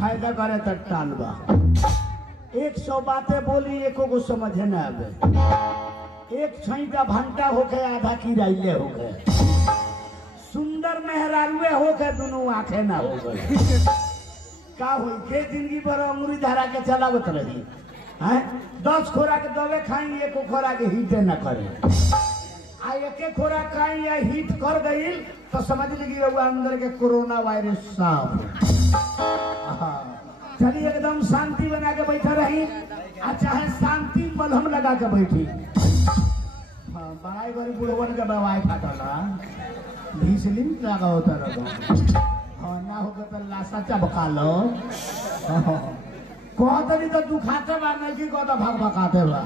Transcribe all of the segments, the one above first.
फायदा करे तक टालबा 100 बातें बोली एको को समझे न आवे। एक छईटा भंटा होके आधा किराइले हो गए सुंदर मेहरारुए होके दोनों आंखें ना हो गए का हुई के जिंदगी भर अंगुरी धारा के चलावत रही हैं 10 खोराक दवे खाई एको खोराक हिट न करे आ एके खोराक खाई या हिट कर गई तो समझ लीजिए अंदर के कोरोना वायरस साफ। चलिए एकदम शांति बना के बैठा रही आ चाहे शांति मलहम लगा के बैठी। हाँ बड़ाई बड़ी बुढ़वन के दवाई फाटला भीसलिम लगा होता रहा हाँ ना होगा तो लाशा चबका लो कहते नहीं तो दुखाते बा नहीं की कहता भाग भगाते बा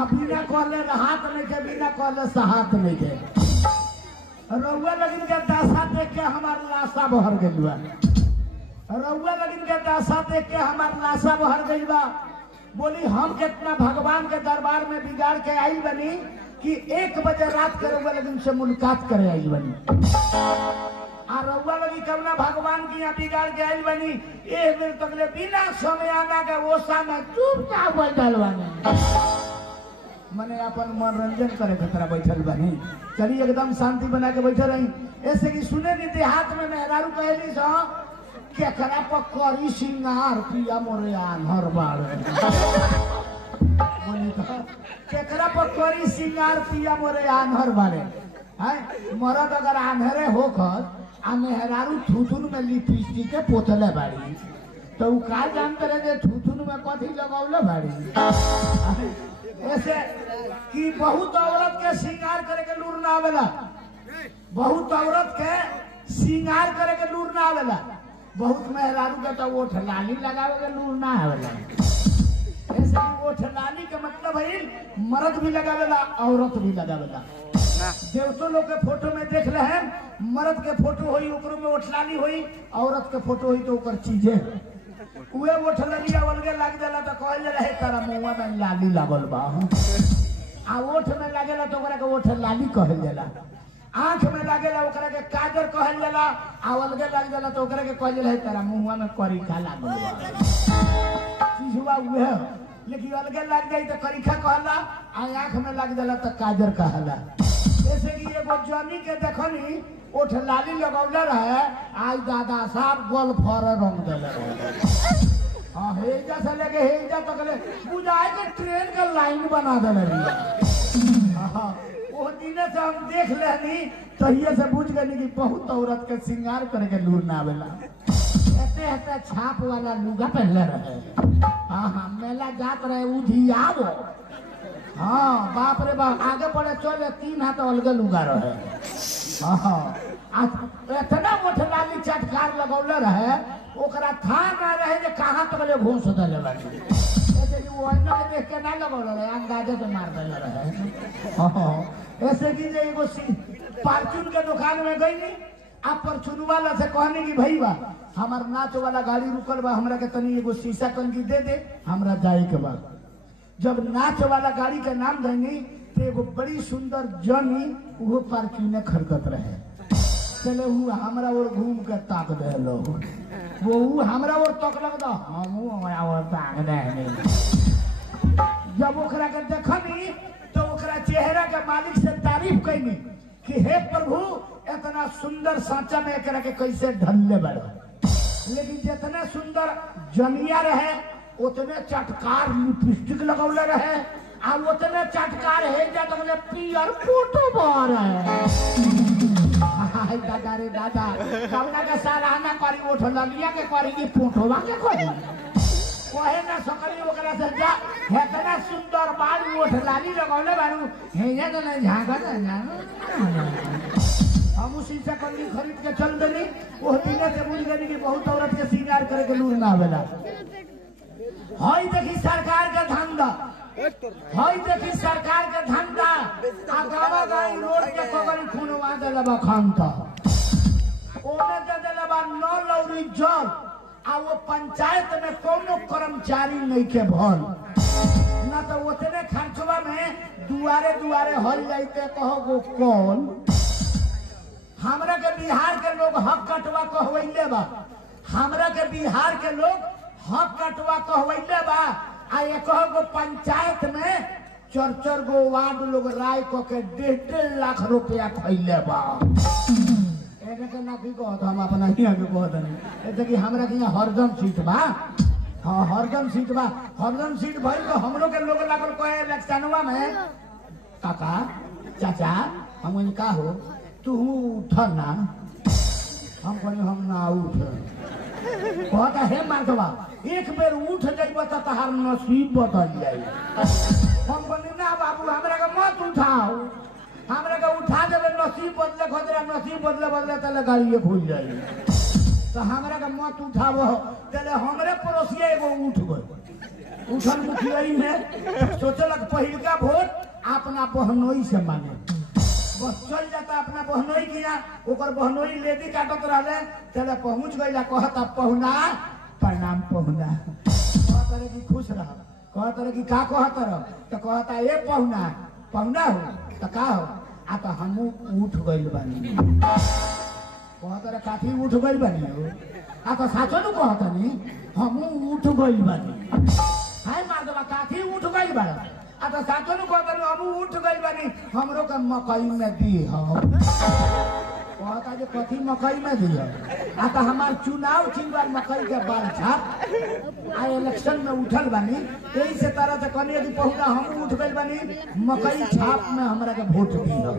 अब बिना कहले हाथ नहीं के बिना कहले सहात नहीं के रउआ लगिन के दशा देख के हमार लाशा बहर गइल बा रउआ लगिन के दशा देख के हमार लाशा बहर गइल बा। बोली हम कितना भगवान के दरबार में बिगाड़ के आई बनी कि 1 बजे रात के रउआ लगिन से मुलाकात करे आई बनी आ रउआ लगी कवना भगवान की यहाँ बिगाड़ के आई बनी एक बेर तकले बिना समय आना के ओसा में चुपचाप बैठल बनी मने अपन मनोरंजन करे खतरा बैठल बनी। चलिए एकदम शांति बना के बैठे रही ऐसे कि सुने नहीं देहात में मेहरारू कहली सो केकरा पर करी सिंगार पिया मोरे आन्हर बाड़े बोली तो केकरा पर करी सिंगार पिया मोरे आन्हर बाड़े है मरद अगर आन्हरे होकर आ मेहरारू थुथुन में लिपस्टिक के पोतले बाड़ी तो उ का जानते रहे थुथुन में कथी लगौले बाड़ी ऐसे कि बहुत औरत के श्रृंगार करे के लूर ना आवेला बहुत औरत के श्रृंगार करे के लूर ना आवेला बहुत मेहरारू के तो ओठ लाली लगावे के लूर ना आवेला। ऐसे कि ओठ लाली के मतलब है मर्द भी लगावेला औरत भी लगावेला। देवतो लोग के फोटो में देख रहे हैं मर्द के फोटो होई ओकरो में ओठ लाली होई औरत के फोटो होई तो ओकर चीजे उहे ओठ ललिया अलगे लाग जाला तो कहल जाला है तारा मुंह में लाली लागल बा आ ओठ में लागेला तो ओकरा के ओठ लाली कहल जाला आंख में लागेला ओकरा के काजर कहल जाला आ अलगे लाग जाला तो ओकरा के कहल जाला है तारा मुंह में करीखा लागल बा चीजवा उहे लेकिन अलगे लाग जाई तो करीखा कहला आ आंख में लाग जाला तो काजर कहला। जैसे कि एगो जनी के देखनी ओठ लाली लगौले रहे आज दादा साहब गोल फर रंग देले रहे हाँ हेजा से लेके हेजा तक ले बुझाए के ट्रेन का लाइन बना देले हाँ वो दिने से हम देख लेनी तहिए से बुझ गए कि बहुत औरत के श्रृंगार करे के लूर ना आवेला। ऐसे छाप वाला लुगा पहनले रहे हाँ हाँ मेला जात रहे उधियाव हाँ बाप रे बाप आगे बढ़े चले 3 हाथ अलगे लुगा रहे हाँ इतना मोटे लाली चटकार लगौले रहे ओकरा था ना रहे जे कहाँ तक ले घूस देले बानी ऐसे कि वो अन्ना के देख के ना लगौले रहे अंदाजे से मार देले रहे हाँ ऐसे कि जे एगो परचून के दुकान में गई नी आप परचून वाला से कहने की भईवा हमार नाच वाला गाड़ी रुकल बा हमरा के तनी एगो शीशा कंगी दे दे हमरा जाए के बाद जब नाच वाला गाड़ी के नाम देंगे तो एगो बड़ी सुंदर जनी वो परचूने खरीदत रहे चले हूँ हमरा और घूम के ताक दे लो वो हमरा और तक लग दो हम और ताक दे जब ओकरा के देखनी तो ओकरा चेहरा के मालिक से तारीफ कैनी कि हे प्रभु इतना सुंदर सांचा में एकरा के कैसे ढलले बड़ो लेकिन जितना सुंदर जनिया रहे उतने चटकार लिपस्टिक लगौले रहे आ उतने चटकार है जब तक पियर फोटो बार है दादा रे दादा कवना के सराहना करी उठ ललिया के करी की फोटोवा के करी कोहे ना सकली ओकरा से जा इतना सुंदर बाल उठ लाली लगौले बारू हेया तो नहीं झागा ना हम उसी से कंगी खरीद के चल देनी वो दिने से बुझ गई कि बहुत औरत के श्रृंगार करे के लूर ना आवेला। हई देखी सरकार का धंधा हई देखी सरकार के धंधा आ गावा गाई रोड के कगरी खुनवा देले बा खंता ओने दे देले बा 9 लौरी जल आ वो पंचायत में कोनो कर्मचारी नहीं के भल ना तो उतने खर्चवा में दुआरे दुआरे हल जाते कहो कौन हमरा के बिहार के लोग हक कटवा कहवैले बा हमरा के बिहार के लोग हक कटवा कहवैले बा आ एक गो पंचायत में 4 गो वार्ड लोग राय क के 1.5 लाख रुपया खैले बा। एने के ना की कहत हम अपना हिया के कहत नहीं ए कि हमरा के हरदम सीट बा। हाँ हरदम सीट बा, हरदम सीट भइल तो हमरो के लोग लागल कहे इलेक्शनवा में काका चाचा हम का हो तू उठ ना, हम कहनी हम ना उठ। कहता हे माधवा एक बेर उठ जाइब तो तहार नसीब बदल जाई। हम कहनी ना बाबू हमरा के मत उठाओ, हमरा के उठा देबे नसीब बदले खतरा नसीब बदले बदले तले गाड़िए भूल जाई। तो हमरा के मत उठाबो तले हमरे पड़ोसिया एगो उठ गई। उठल मुखियाई में सोचलक पहिलका वोट अपना बहनोई से मांगे, बस चल जाता अपना बहनोई के यहाँ, ओकर बहनोई लेडी काटत रहे तले पहुंच गईला कहता पहुना प्रणाम पहुना। कहत रहे कि खुश रह, कहत रहे कि का कहत रह तो कहता ए पहुना पहुना हो तो का हो आ तो हमू उठ गइल बानी। कहत रहे काठी उठ गइल बानी हो आ तो साचो नु कहत नी हमू उठ गइल बानी। हाय माधवा काठी उठ गइल बा आ तो साचो नु कहत नी हमू उठ गइल बानी हमरो के मकई में दी हो। कहता जे कथी मकई में दिया आ तो हमार चुनाव चिन्ह मकई के बाल छाप आ इलेक्शन में उठल बानी यही से तरह से कहनी कि पहुना हम उठ गइल बानी मकई छाप में हमरा के वोट दियो।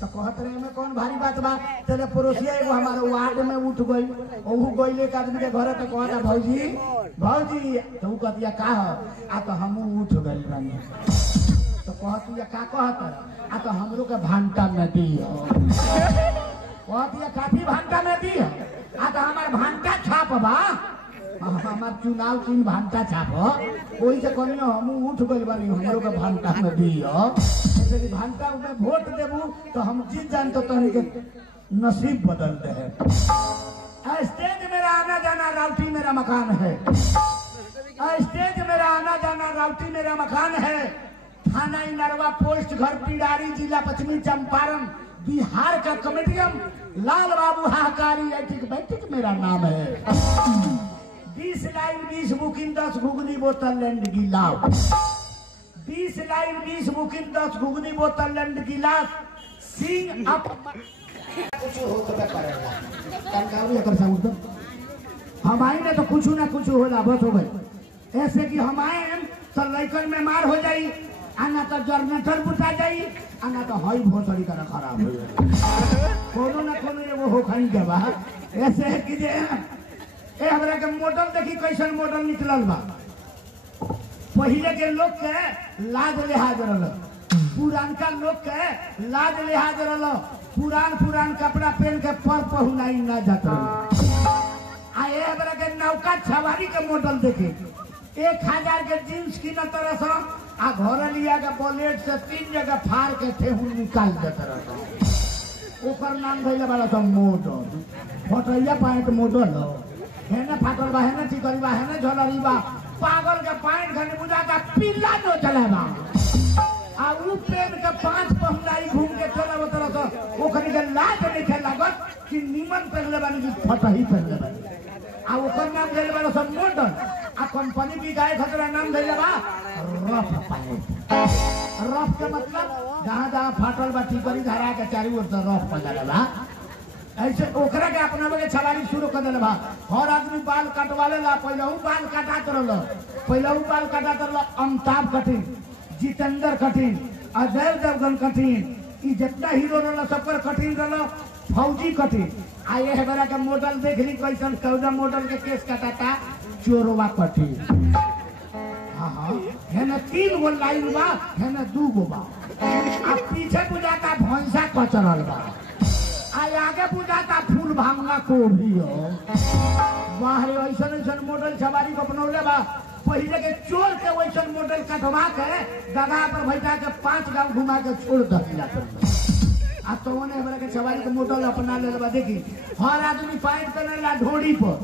तो कहत रहे में कौन भारी बात बा तेरे पड़ोसिया एगो हमारे वार्ड में उठ गई ओहू गइले एक आदमी के घरे तो कहता भौजी भौजी तो कहतिया का आ तो हम उठ गइल बानी। तो कहतिया का कहत आ तो हमरो के भांटा में दियो। कहतिया काफी भांटा में दियो आ तो हमार भांटा छाप बा, हमार चुनाव चिन्ह भांटा छाप वही से कहनी हम उठ गइल बानी हमरो के भांटा में दियो। यदि भांटा में वोट देबू तो हम जीत जान तो तोहनी के नसीब बदल दे है। स्टेज मेरा आना जाना राउटी मेरा मकान है, स्टेज मेरा आना जाना राउटी मेरा मकान है। थाना इनरवा पोस्ट घर पिडारी जिला पश्चिमी चंपारण बिहार का कमेटियम लाल बाबू हाहाकारी ऐतिक बैठक मेरा नाम है। 20 लाइन 20 बुकिंग 10 घुगनी बोतल लैंड गिलास, 20 लाइन 20 बुकिंग 10 घुगनी बोतल लैंड गिलास सिंह अप कुछ हो तो करेगा सरकार लेकर साउंड तो हम आएंगे तो कुछ ना कुछ होला बस हो गई। ऐसे कि हम आए तो लड़कन में मार हो जाई आना तो जनरेटर बुता जाई आना तो हई भोसड़ी का खराब हो जाए कोनो ना कोनो एगो हो खाई जबा। ऐसे है कि जे ए हमरा के मॉडल देखी कैसन मॉडल निकलल बा। पहिले के लोग के लाज लिहाज रहल, पुरानका लोग के लाज लिहाज रहल, पुरान कपड़ा पहन के पर पहुनाई ना जात रहल। आ ए हमरा के नौका सवारी के मॉडल देखे 1000 के जींस की न तरह से आ घर लिया के बुलेट से 3 जगह फाड़ के ठेहुन निकाल देते रहता। ओकर नाम धइले वाला सब मॉडल फटैया पैंट मॉडल हो हेने फाटल बा हेने चिकरी बा हेने झलरी बा पागल के पैंट घने बुझाता पिल्ला नो चलेबा आ उ पेन के 5 पहुनाई घूम के चलाव तरह से ओखनी के लाज नहीं लागत कि निमन पहले बानी कि फटही पहले बानी आ ओकर नाम धइले वाला सब मॉडल आ कंपनी भी गाय खतरा नाम धइले बा रफ पैंट। रफ के मतलब जहाँ फाटल बा टिकरी धरा के चारों ओर से रफ पजाले बा। ऐसे ओकरा के अपना के छलारी शुरू कर देले बा। हर आदमी बाल कटवाले ला पहले बाल काटत रहल, पहले बाल काटत रहल Amitabh cutting, Jitendra cutting, Ajay Devgan cutting, ई जितना हीरो रहल सबकर कटिंग रहल फौजी कटिंग। आ ये हमरा के मॉडल देख ली कैसन कौन मॉडल के केस काटता चोरवा कटिंग। हाँ हेने 3 गो लाइन बा हेने 2 गो बा आ पीछे बुझाता भैंसा कचरल बा आ आगे बुझाता फूल भांगा को भी हो। वाह रे ऐसन मॉडल सवारी को अपनौले बा। पहले के चोर के वैसन मॉडल कटवा के दगा पर बैठा के 5 गांव घुमा के छोड़ दिया आ तो हमरा के सवारी के मॉडल अपना ले बा। देखी हर आदमी पैंट पहनेला ढोड़ी पर,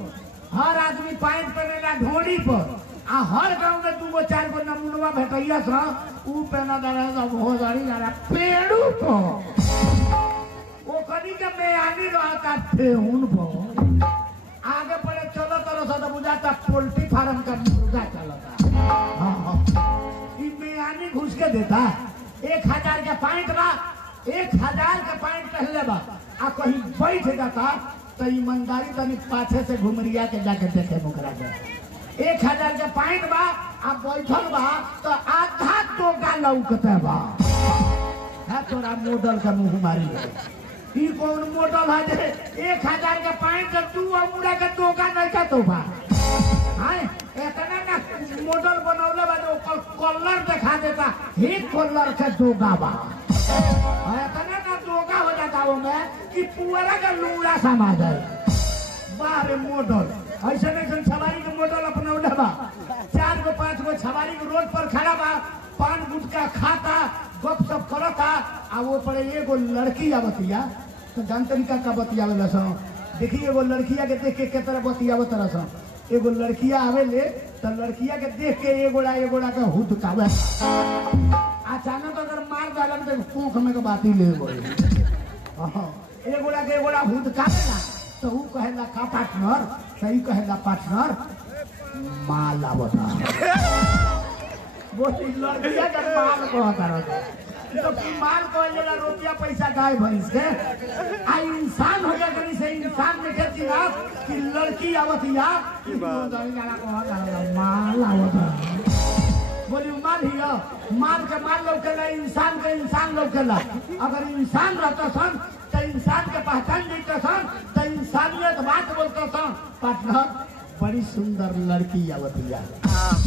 हर आदमी पैंट पहनेला ढोड़ी पर आ हर गांव में 2 गो 4 गो नमूनवा भेटैया सा उ पहना दरा सब हो जारी ना पेड़ू पर ओ कनी के मेयानी रहता ठेहुन पर आगे देता 1000 के पैंट बा 1000 के पैंट पहले बा आ कहीं बैठ जाता तो ईमानदारी तनी पाछे से घुमरिया के जाके देखे मुकरा के 1000 के पैंट बा आ बैठल बा तो आधा टोका लौकते बा है तोरा मॉडल का मुंह मारी ई कौन मॉडल है जे 1000 के पैंट तू अमुरा के टोका नहीं का तो बा हां इतना ना मॉडल बनौले बा जो कलर दिखा देता ही कलर के टोका बा इतना ना टोका हो जाता वो में कि पूरा का लूड़ा समा जाए बाहर मॉडल ऐसे नहीं सवारी के मॉडल अपनौले बा 4 गो 5 गो सवारी के रोड पर खड़ा बा पान गुटका खाता गप सप करता आ वो पर एगो लड़की आवतिया तो जानते का का बतियावेला सो देखिए एगो लड़किया के देख के तरह बतियावत तरह सो एगो लड़किया आवेले तो लड़किया के देख के एगोड़ा के हुदकावे अचानक अगर मार डालन तो कोख में के बाती ले गई हां एगोड़ा हुदकावेला तो ऊ कहेला का पार्टनर सही कहेला पार्टनर माल आवता वो लड़किया के माल कहता रहा तो माल कहला रुपया पैसा गाय भैंस के आ इंसान हो गया कहीं से इंसान में कहती ना कि लड़की आवतिया माल आवता बोली माल ही माल के माल लौकेला इंसान के इंसान लौकेला अगर इंसान रहता सन तो इंसान के पहचान देता सन तो इंसानियत बात बोलता सन पार्टनर बड़ी सुंदर लड़की आवतिया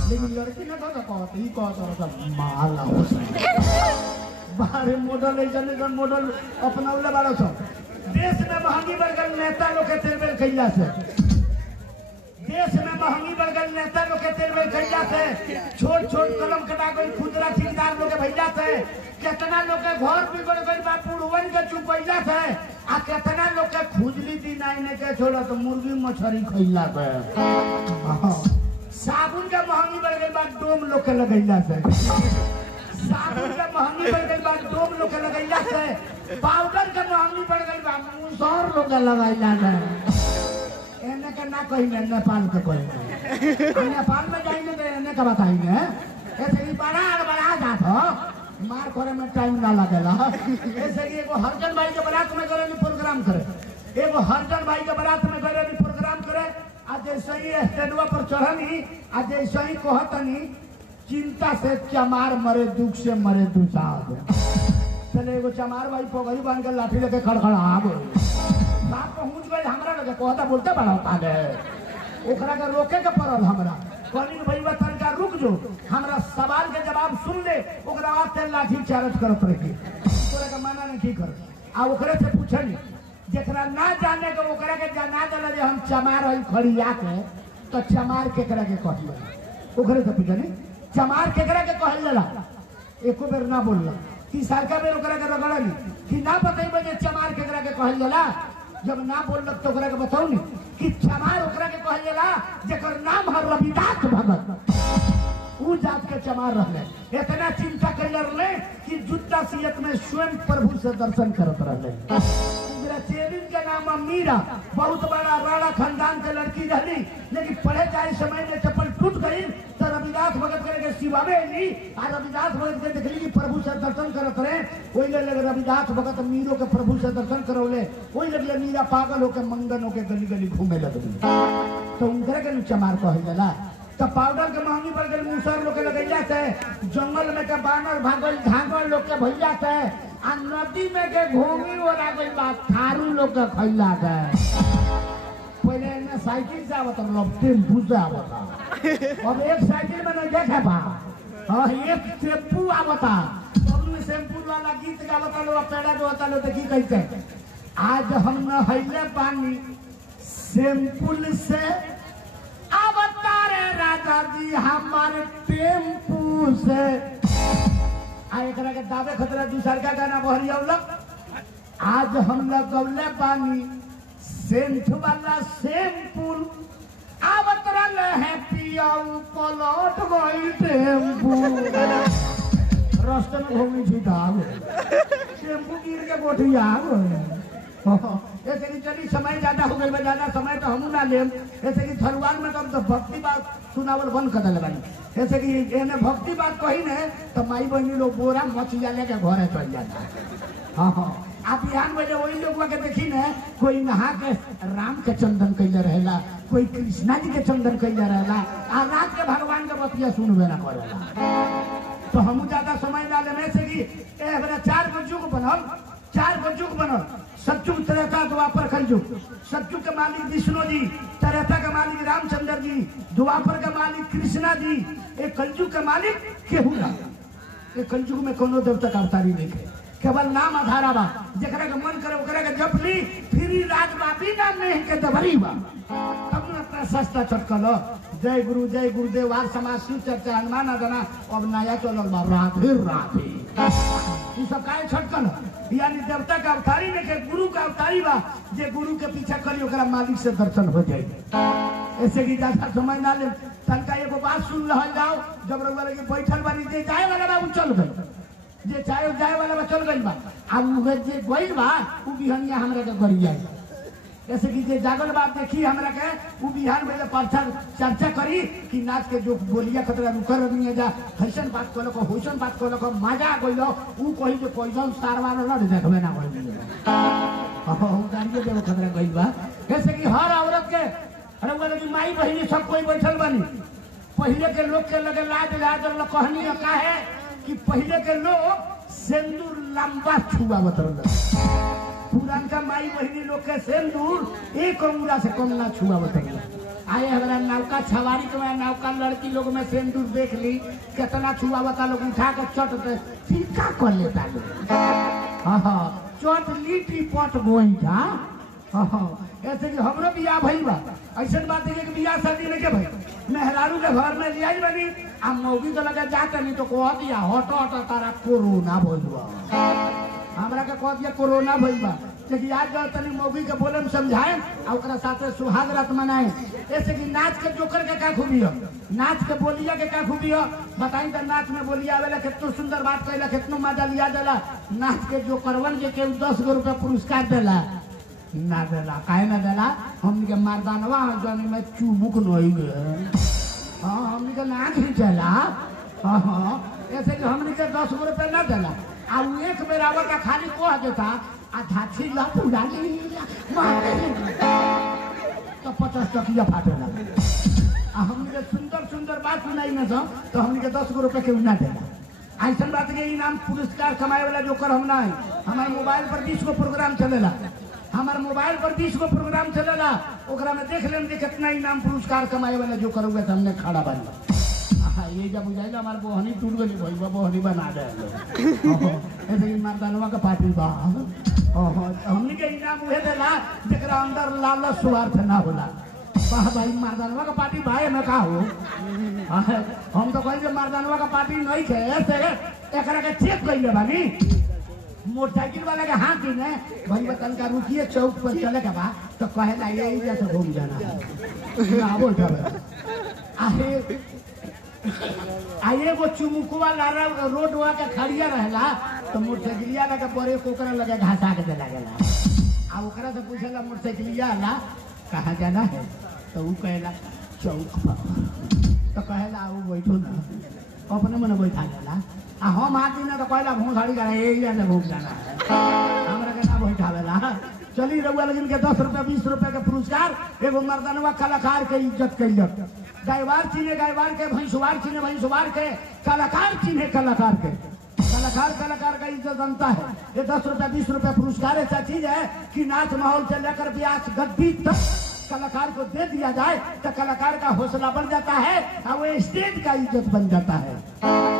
लेकिन लड़की ना कहता माल आवता बाहर मॉडल जनरेशन मॉडल अपनाउले बाड़ो सो देश में महंगी बढ़ गई नेता लोग के तेरबेल कैला से देश में महंगी बढ़ गई नेता लोग के तेरबेल कैला से छोट कलम कटा गई खुदरा ठेकेदार लोग के भैया से कितना लोग के घर बिगड़ गई बा पुरवन के चुपैला से आ कितना लोग के खुजली दिन आने के छोड़ा तो मुर्गी मछली खैला से साबुन के महंगी बढ़ गई बा डोम लोग के लगैला से साबुन के महंगी बढ़ गई बा डोम लोग के लगैला से पाउडर के महंगी बढ़ गई बा मुसहर लोग के लगैला से एने के ना कहिने नेपाल के कहिने नेपाल में जाइने तो एने का बताइने ऐसे ही बड़ा जात हो मार करे में टाइम ना लगेला ऐसे कि एगो हरजन भाई के बारात में करे प्रोग्राम करे एगो हरजन भाई के बारात में करे प्रोग्राम करे आज जैसे ही स्टेडवा पर चढ़नी आज जैसे ही कहतनी चिंता से चमार मरे दुख से मरे दुसाद चले एगो चमार भाई पगड़ी बांध के लाठी लेके खड़खड़ा गए बात पहुंच गए हमरा लगे कहता बोलते बड़ा पाले ओकरा के रोके के पड़ल हमरा कहनी भईवा तनका रुक जो हमरा सवाल के जवाब सुन ले ओकरा बाद ते लाठी चार्ज करत रही तोरा के माना नहीं की कर आ ओकरे से पूछनी जेकरा ना जाने के ओकरा के जाना जाला जे हम चमार हई खड़िया के तो चमार केकरा के कहियो ओकरे से पूछनी चमार केकरा के कहल जाला एको बेर ना बोलला कि सरकार बेर ओकरा के रगड़ली कि ना बताइबे जे चमार केकरा के कहल जाला जब ना बोललक तो ओकरा के बताऊ नी कि चमार ओकरा के कहल जाला जेकर नाम है रविदास भगत उ जात के चमार रहले इतना चिंता कैले रहले कि जुत्ता सियत में स्वयं प्रभु से दर्शन करत रहले मेरा चेलिन के नाम मीरा बहुत बड़ा राणा खानदान के लड़की रहली लेकिन पढ़े जाए समय में चप्पल टूट गई तो रविदास भगत के सिवावे ली आ रविदास भगत के देखली कि प्रभु से दर्शन करत रहे ओई लगे रविदास भगत मीरो के प्रभु से दर्शन करौले ओई लगे मीरा पागल होके मंगन होके गली गली घूमे लगली तो उनकरे के चमार कहल जाला तो पाउडर के महंगी बढ़ गई मुसर लोग के लगैला से जंगल में के बानर भागल झांगल लोग के भैया से आ नदी में के घोंगी ओरा गई बा थारू लोग के खैला से पहले ने साइकिल से आवत अब टेम्पू से आवत अब एक साइकिल में नहीं देखे बा हां एक टेम्पू आवता अब में शैम्पू वाला गीत गावता लोग पेड़ा जो होता लो तो की कहते आज हम न हइले पानी शैम्पू से अवतारे राजा जी हमारे टेम्पू से आ एकरा के दावे खतरा दूसर का गाना बहरियाउलक आज हम लगौले पानी सेंट वाला शैम्पू अवतरल है पियाऊ पलट गई टेम्पू रास्ते में घूमी थी दाग टेम्पू गिर के गोठिया ऐसे कि चली समय ज्यादा हो गई, ज्यादा समय तो हम ना लेम। ऐसे कि थरुआन में तो भक्ति बात सुनावल बंद कर दिल बानी। ऐसे कि एने भक्ति बात कही ने तो माई बहनी लोग बोरा मछिया लेके घरे चल जाता। हाँ हाँ, आप बिहान बजे वही लोग के देखी ने, कोई नहा के राम के चंदन कैले रहेला, कोई कृष्णा जी के चंदन कैले रहेला, आ रात के भगवान के बतिया सुनबे ना करेला। तो हम ज्यादा समय ना ले से कि 4 गो युग बनल, 4 गो युग बनल, सतयुग त्रेता द्वापर कलयुग। सतयुग के मालिक विष्णु जी, त्रेता के मालिक रामचंद्र जी, द्वापर के मालिक कृष्णा जी, एक कलयुग के मालिक केहू ना। एक कलयुग में कोनो देवता का अवतारी नहीं है, केवल नाम आधारा बा। जकरा के मन करे ओकरा के जप ली, फिर राज बा बिना मेह के दबरी बा। तब न अपना सस्ता चटकल जय गुरु जय गुरुदेव वार समाज शिव चर्चा हनुमान आदना। अब नया चलल बा राधे राधे। ये सब काहे छटकल, यानी देवता का अवतारी ने के गुरु का अवतारी बा। जे गुरु के पीछा करी ओकरा मालिक से दर्शन हो जाए। ऐसे की ज्यादा समय ना ले, तनका एगो बात सुन रहल जाओ। जब रउआ लगे बैठल बानी, जे जाए वाला बा उ चल गई, जे चाहे जाए वाला बा चल गई बा। अब जे गइल बा उ बिहनिया हमरा के गरी जाए। जैसे कि जे जागल बात देखी हमरा के उ बिहान में पर्चा चर्चा करी कि नाच के जो बोलिया खतरा रुकर नहीं जा, फैशन बात कहलो को होशन बात कहलो को मजा गइलो, उ कही जे कोइजन सारवार न देखबे ना गइल। हम जानिए देव खतरा गइल बा। जैसे कि हर औरत के अरे वो लगी माई बहिनी सब कोई बैठल बानी। पहले के लोग के लगे लाज लाज कहनी का है कि पहले के लोग सिंदूर लंबा छुआवत रहल। पुरानका माई बहिनी लोग के सिंदूर एक अंगुला से कम ना छुआवत रहल। आए हमारा नौका छवारी के में नौका लड़की लोग में सिंदूर देख ली कितना छुआवता लोग, उठा के चट दे टीका कर लेता लोग। हाँ हाँ, चट लीटी पट गोई था। हाँ, ऐसे कि हमरो बियाह भइल बा। ऐसे बात है कि बियाह शादी नहीं के भाई मेहरारू के घर में लिया बनी आ मौगी तो लगे जाते नहीं तो कह दिया हट हट तारा कोरोना भइल बा। हमरा के कह दिया कोरोना भइल बा, लेकिन आज जाओ तनी मौगी के बोले में समझाए आ ओकरा साथे सुहाग रात मनाए। ऐसे कि नाच के जोकर के का खूबी हो, नाच के बोलिया के का खूबी हो बताई। तो नाच में बोलिया आवेला कितना सुंदर बात कहला, कितना मजा लिया देला। नाच के जोकरवन के 10 गो रुपया पुरस्कार देला ना देला, काहे ना देला। हमनी के मर्दानवा जनी में चुमुक नहीं गए। हाँ, हमनी के ना खींचला। हाँ हाँ, ऐसे कि हमनी के 10 गो रुपया ना देला। आ एक बेर आवा का खाली कह देता आ धाछी ला पूरा तो 50 टकिया फाटेला। आ हमनी के सुंदर सुंदर बात सुनाई में तो हमनी के 10 गो रुपया के ना देला। ऐसा बात के इनाम पुरस्कार कमाए वाला जोकर हम ना है। हमारे मोबाइल पर 20 गो प्रोग्राम चलेला, हमारे मोबाइल पर 20 गो प्रोग्राम चलेला। ओकरा में देख लें कितना इनाम पुरस्कार कमाए वाला जो करोगे तो हमने खड़ा बन। ये जब बुझाइल हमारे बोहनी टूट गई भाई, बोहनी बना दे ऐसे ही मर्दानवा का पार्टी बा। हमने के इनाम उहे देला जरा अंदर लालच स्वार्थ ना होला। वाह भाई, मर्दानवा का पार्टी भाई में का हो। हम तो कहीं मर्दानवा का पार्टी नहीं थे, एकरा के चेक कइले बानी। मोटरसाइकिल वाला के हाथ दी ने भाई बतन का रुकिए चौक पर चले के बा तो कहेला यही जैसे घूम जाना है ना बोल आहे। आइए वो चुमुकुआ लारा रोड वा के खड़िया रहला तो मोटरसाइकिलिया लगा बड़े कोकरा लगे घासा के चला गेला। आ ओकरा से पूछला मोटरसाइकिलिया ला कहाँ जाना है तो वो कहला चौक पर। तो कहला वो बैठो ना, अपने मन बैठा गेला। आ हम आती ना तो कहला भूसाड़ी का एरिया से घूम जाना है, हमरा के ना बैठावेला। चली रउआ लेकिन के 10 रुपया 20 रुपया के पुरस्कार एगो मर्दानवा कलाकार के इज्जत कैलक। गायवार चिन्हे गायवार के, भैंसवार चिन्हे भैंसवार के, कलाकार चिन्हे कलाकार के। कलाकार का इज्जत बनता है। ये 10 रुपया 20 रुपया पुरस्कार ऐसा चीज है कि नाच माहौल से लेकर ब्याह गद्दी तक कलाकार को दे दिया जाए तो कलाकार का हौसला बढ़ जाता है और वो स्टेज का इज्जत बन जाता है।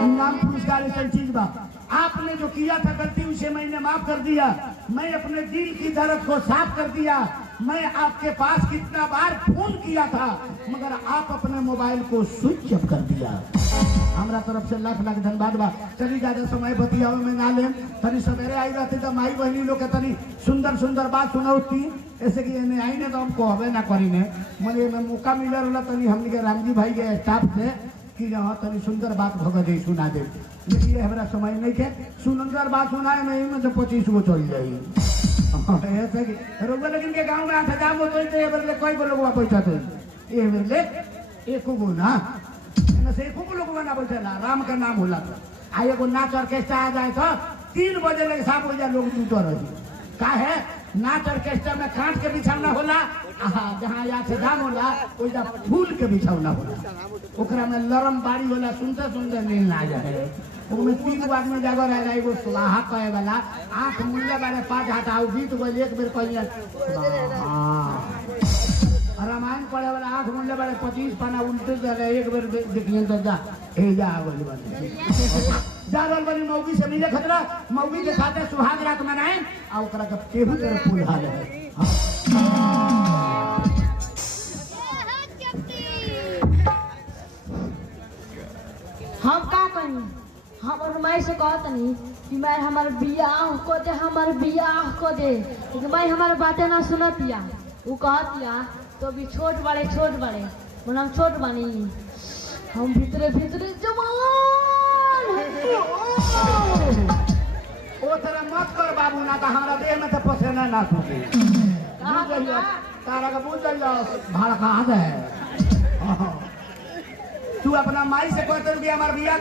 इनाम पुरस्कार ऐसा चीज बा। आपने जो किया था गलती उसे मैंने माफ कर दिया। मैं अपने दिल की दर्द को साफ कर दिया। मैं आपके पास कितना बार फोन किया था मगर आप अपने मोबाइल को स्विच ऑफ कर दिया। हमारा तरफ से लाख लाख धन्यवाद बा। चली ज्यादा समय बतियावे में ना ले, तनी सवेरे आई रहती तो माई बहनी लोग के तनी सुंदर सुंदर बात सुनौती। ऐसे कि इन्हें आई ने तो हम कहबे ना करी ने मने में मौका मिले रहा तनी हमनी के रामजी भाई के स्टाफ से कि हाँ तनी सुंदर बात भगत सुना दे। लेकिन हमारा समय नहीं के सुंदर बात सुनाए में तो 25 गो चल जाई। ऐसे कि रोगा लेकिन के गांव में 8,000 में तो ये बरले कोई को लोगवा पैसा तो ये बरले एको गो ना न से एको को लोगवा ना बैठेला राम का नाम होला तो आ एगो नाच ऑर्केस्ट्रा आ जाए तो 3 बजे लगे 7 बजे लोग जुटो रही का है नाच ऑर्केस्ट्रा में कांच के बिछौना होला जहाँ या से दाम होला ओइजा फूल के बिछौना होला ओकरा में लरम बाड़ी होला सुनते सुनते नींद ना जाए उसमें 3 गो आदमी जागो रहेला एगो सुलाहा कहे वाला आंख मुल्ले वाले 5 हाथ आउ बीत गो एक बेर कहिया रामायण पढ़े वाला आंख मुल्ले वाले 25 पाना उल्टे चले एक बेर देखिए तो जा ए जा बोली बात जा रोल बनी मौगी से मिले खतरा मौगी के साथे सुहाग रात मनाए आ ओकरा के केहू तरह फूल हाल है हम का करी हम माई से कहत नहीं कि मैं हमारे बियाह को दे लेकिन मैं हमारे बातें ना सुनतिया वो कहतिया तो अभी छोट बड़े बोला हम छोट बानी हम भीतरे जवान ओ तरह मत कर बाबू ना तो हमारा देह में तो पसेना ना सूखे तारा का पूछ जाओ भाड़ा कहाँ है तू अपना माई से कहते कि हमार बियाह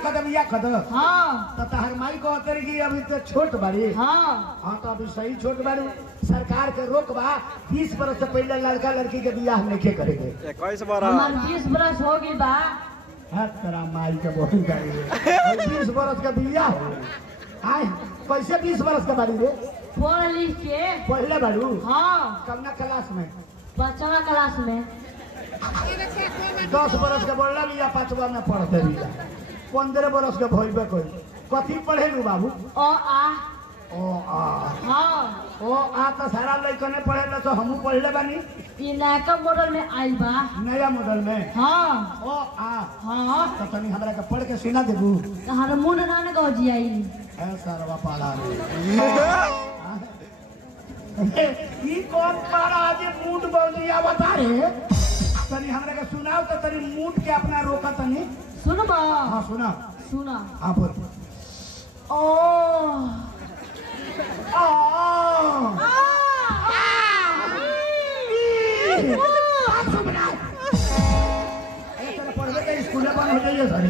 कद हाँ तो तहर माई कहते कि अभी तो छोट बाड़ी हाँ तो अभी सही छोट बाड़ी सरकार के रोक बा 20 बरस से पहले लड़का लड़की के बियाह नहीं करेंगे 21 बरस हमार 20 बरस हो गई बा तेरा माई के बोल गाड़ी 20 बरस का बियाह हो आए कैसे 20 बरस का बाड़ी रे पढ़ लिख के पहले बाड़ू हाँ कौना क्लास में 5वां क्लास में 10 बरस के बोलला बिया 5वां में पढ़ते बिया 15 बरस के भइबे कोई कथी पढ़ेलू बाबू ओ आ हाँ ओ आ तो सारा लइकने पढ़ेला तो हमहू पढ़ले बानी ये नया मॉडल में आई बा नया मॉडल में हाँ ओ आ हाँ तो तनी हमरा के पढ़ के सुना देबू तहार मुंड ना न गौजी आई ए सरवा पाला रे ई कौन पारा आज मूड बौलिया बता रे तनी हमरा के सुनाओ तो तनी मूड के अपना रोका तनी सुन बा हां सुना हां बोल ओ स्कूल बंद हो जाइए सर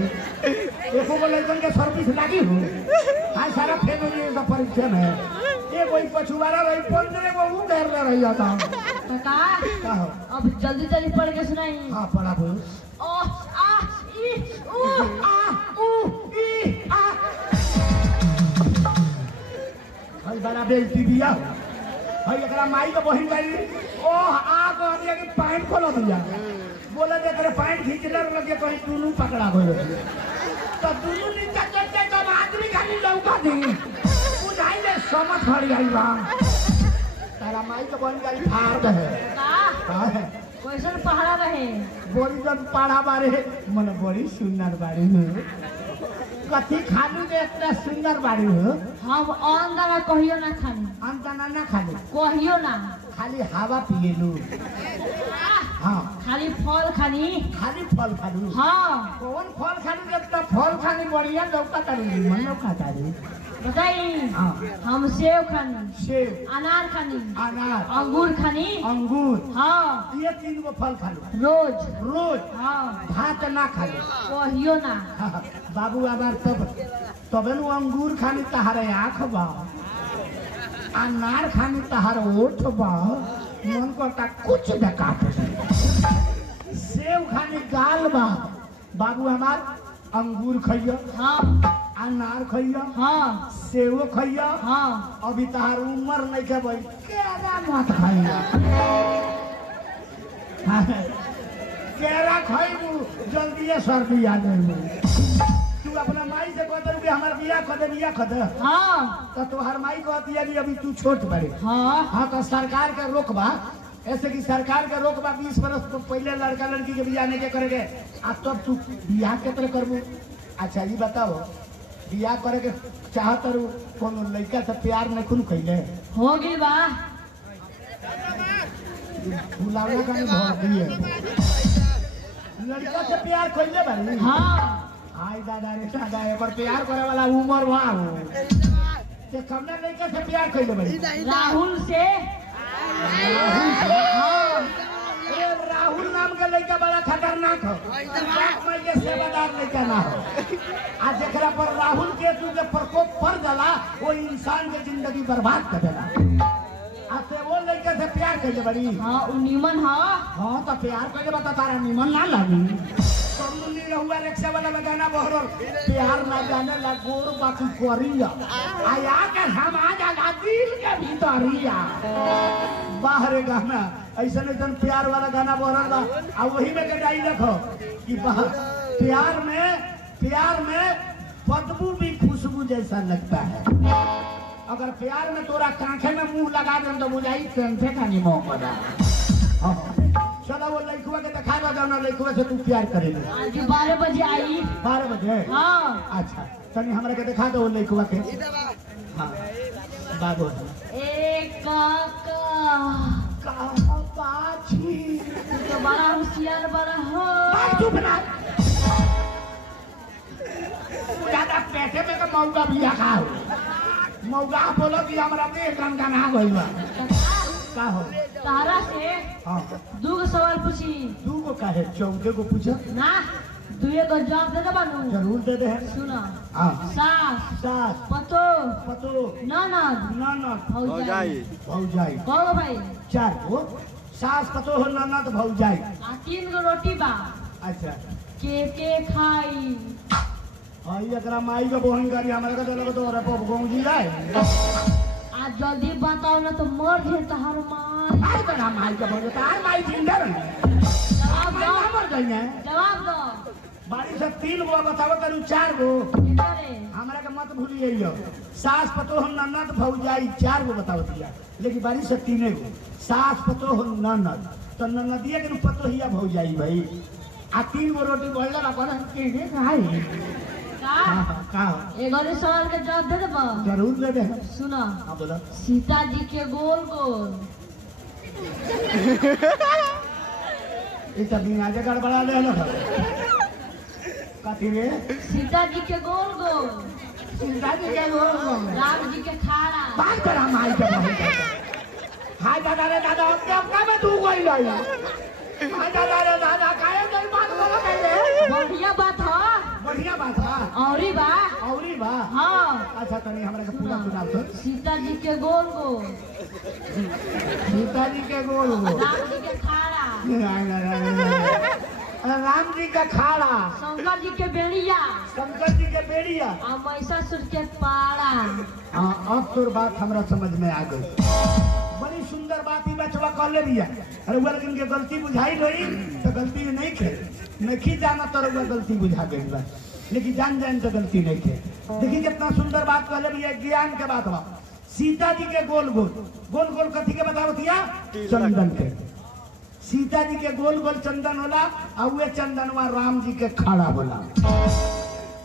एको को लड़कन के सर्विस लागी हो आज सारा फेल हो जाइए परीक्षा में ये कोई पछुआरा रही 15 को वो घेर ले रही जाता का अब जल्दी पढ़ के सुनाई हाँ पढ़ा बोल ओ आ ई उ आ उ ई आ भाई बड़ा बेइज्जती दिया भाई एकरा माई के बहिन गई ओ आ को दिया कि पैंट खोल दिया बोले जे करे पैंट खींचले लगे कहीं दुनू पकड़ा गयो तो दुनू नीचे चढ़ते तो आदमी खाली लौका दी बुझाई ले समझ खड़ी आई बा तारा माई के बहिन गई फाड़ दे का है क्वेश्चन पढ़ा रहे बोली जब पढ़ा बारे मन बड़ी सुंदर बाड़ी हो कथी खालू जे इतना सुंदर बाड़ी हो हम अंदर कहियो ना खानी अंतना ना खाली कहियो ना खाली हवा पिएलू हाँ खाली फल खानी खाली फल खालू हाँ कौन फल खालू जितना फल खानी बढ़िया लौका तारी मन लौका तारी बताई हाँ हम सेब खानी सेब अनार खानी अनार अंगूर खानी अंगूर हाँ ये 3 गो फल खालू रोज हाँ भात ना खालू कहियो ना हाँ, बाबू आबार तबे नु अंगूर खानी तहारे आँख बा अनार खानी तहार ओठ बा मन करता कुछ देखा सेब खानी गाल बा बाबू हमार अंगूर खइया हाँ अनार खइया हाँ सेब खइया हाँ अभी तहार उम्र नहीं के भाई केरा मत खइया केरा खइबू जल्दी सर्दी आ जाए तू अपना माई से कहते कि हमार बियाह कर दे हाँ तो तोहर माई कहती है कि अभी तू छोट बड़े हाँ हाँ तो सरकार के रोकबा ऐसे कि सरकार के रोकबा 20 बरस तो पहले लड़का लड़की के बियाह नहीं के करेंगे आ तब तू बियाह कितने करबू अच्छा ये बताओ बियाह करे के चाहत कोनो लड़का से प्यार नहीं खून कैले हो गई बा फुलावे का नहीं भर दिए लड़का से प्यार कैले बारी हाँ आई दादा रे दादा एक बार प्यार करे वाला उम्र बा ते कमना लड़के से प्यार कर ले राहुल से। राहुल नाम का लड़का बड़ा खतरनाक हो, के सेवादार लड़का ना हो। आज जरा पर राहुल के तू के प्रकोप पड़ जाला वो इंसान के जिंदगी बर्बाद कर देला। आते वो लड़के से प्यार कर ले बड़ी। हाँ उ नीमन हाँ। हाँ तो प्यार कर ले बता तारा नीमन ना लागी। कमुनी रहुआ रिक्शा वाला लगाना बहरो प्यार ना जाने लगोर बाकी कोरिया आया के समाज आगा दिल के भीतरिया बाहर गाना ऐसा नहीं प्यार वाला गाना बहरल बा आ वही में के डाई रखो कि प्यार में बदबू भी खुशबू जैसा लगता है। अगर प्यार में तोरा कांखे में मुंह लगा दे तो बुझाई सेंसे का नहीं मोह पड़ा। चलो वो लड़कुआ के दिखा दो ना लड़कुआ से तू प्यार करेगी। आज 12 बजे आई। 12 बजे हाँ। अच्छा तनी हमरा के दिखा दो वो लड़कुआ के। हाँ बाबू एक काका पाछी तो बड़ा होशियार बड़ा हो। चुप ना ज्यादा पैसे में तो मौका भी रखा हो मौका बोलो कि हमरा देह गनगना गइल बा का हो तारा से। हां 2 सवाल पूछी। 2 का है 14 को पूछा ना 2 को जवाब दे बानू। जरूर दे दे। सुना हां सास पतो ननद भौजाई कहो भाई 4 गो सास पतो हो ननद भौजाई आ 3 गो रोटी बा। अच्छा के खाई आई एकरा माई के बहन करी हमरा के देलक तो रे पप गौजी जाए। आज जल्दी बताओ ना तो मर जे तहर माई। आई तो ना माई के बहन तार माई जिंदा रहे जवाब दो मर गई है। जवाब दो। बारी से 3 गो बताओ तरू 4 गो हमरा के मत भूलिए। सास पतो हो ननद भौजाई 4 गो बताओ दिया लेकिन बारी से 3 गो सास पतो हो ननद तो ननदिया के पतो हिया भौजाई भाई आ 3 गो रोटी बोलला ना पर के खाई का एगो सवाल के जवाब दे देबो। जरूर दे दे। सुना हां बोलो सीता जी के गोल गोल इतना दिन आगे गड़बड़ा ले लो काठी रे सीता जी के गोल गोल सीता जी के गोल गोल राम जी के खाड़ा बात करा माई के बहुत हाय दादा रे दादा अब का में तू कोई लाई हाय दादा रे दादा काहे नहीं बात बोलो कैसे बढ़िया बात हो। बढ़िया बात है औरी बा हाँ। अच्छा तनी हमरा के पूरा सुनाओ तो सीता जी के गोल गोल सीता जी के गोल गोल राम जी के खाड़ा राम जी का खाड़ा शंकर जी के बेड़िया शंकर जी के बेड़िया और महिषासुर के पाड़ा। हाँ अब तोर बात हमरा समझ में आ गई। बड़ी सुंदर बात ही बचवा कर ले दिया। अरे वो लेकिन के गलती बुझाई रही तो गलती नहीं खे नहीं जाना तो वो गलती बुझा गई बा लेकिन जान तो गलती नहीं थे। देखिए कितना सुंदर बात कर ले दिया ज्ञान के बात बा। सीता जी के गोल गोल कथी के बताओ दिया चंदन के। सीता जी के गोल गोल चंदन होला और वे चंदनवा राम जी के खड़ा होला।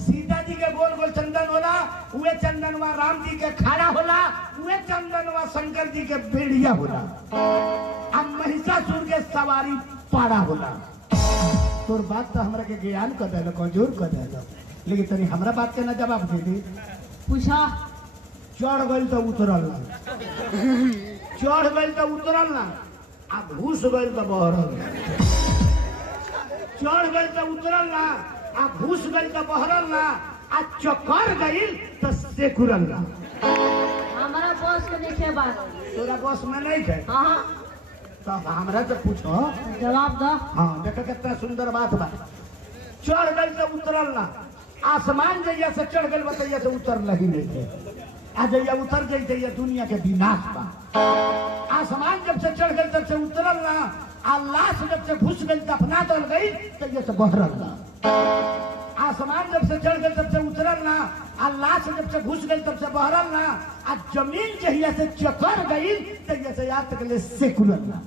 सीता जी के गोल गोल चंदन होला वे चंदनवा राम जी के खड़ा होला वे चंदनवा शंकर जी के बेड़िया होला। अब महिषासुर के सवारी पाड़ा होला। तोर बात तो हमरा के ज्ञान कर देलो कमजोर कर देलो लेकिन तनी हमरा बात के ना जवाब दे दी। पूछा चढ़ गइल तो उतरल ना चढ़ गइल तो उतरल ना आ घुस गइल तो बहरल चढ़ गइल तो उतरल ना आ घुस गइल तो बहरल ना आ चकर गइल तो सेकुरल ना। हमारा बॉस के देखे बात तोरा बॉस में नहीं है। हाँ तो हमरा से पूछो जवाब दो। हाँ देखो कितना सुंदर बात बा। चढ़ गइल तो उतरल ना आसमान जैया से चढ़ गइल बतैया से उतरल ही नहीं थे। आ जैया उतर जैसे ये दुनिया के विनाश बा। आसमान जब से चढ़ गइल तब से उतरल ना आ लाश जब से घुस गइल दफना दल गई तो ये से बहरल ना। आसमान जब से चढ़ गइल तब से उतरल ना आ लाश जब से घुस गइल तब से बहरल ना आ जमीन जहिया से चकर गई तो ये से याद तक ले सेकुलर ना।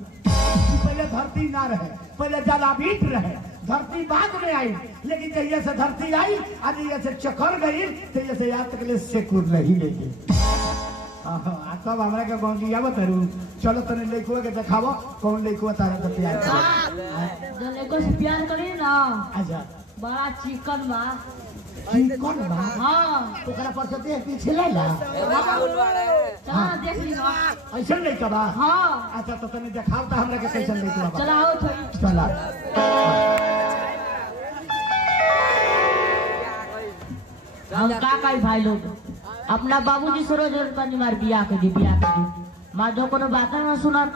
पहले धरती ना रहे पहले जलाभीत रहे धरती बाद में आई लेकिन जहिया से धरती आई आज जैसे चकर गई तो जैसे याद तक ले सेकुर नहीं लेगी। तब हमरा के गौंजिया बतारू चलो तने लइकवा के देखावो कौन लइकवा तारा के प्यार करे। जो लड़कों से प्यार करी ना अच्छा बड़ा चिकन बा। चिकन बा हाँ ओकरा पर से देख पीछे ले ला चला देख ली ऐसा नहीं का बा हाँ अच्छा तो तनी देखाओ तो हमरा के कैसन नहीं बा चला आओ थोड़ी चला हम का कही भाई लोग अपना बाबूजी से रोज रोज तनी मार बियाह के दी माँ जो कोनो बात ना सुनत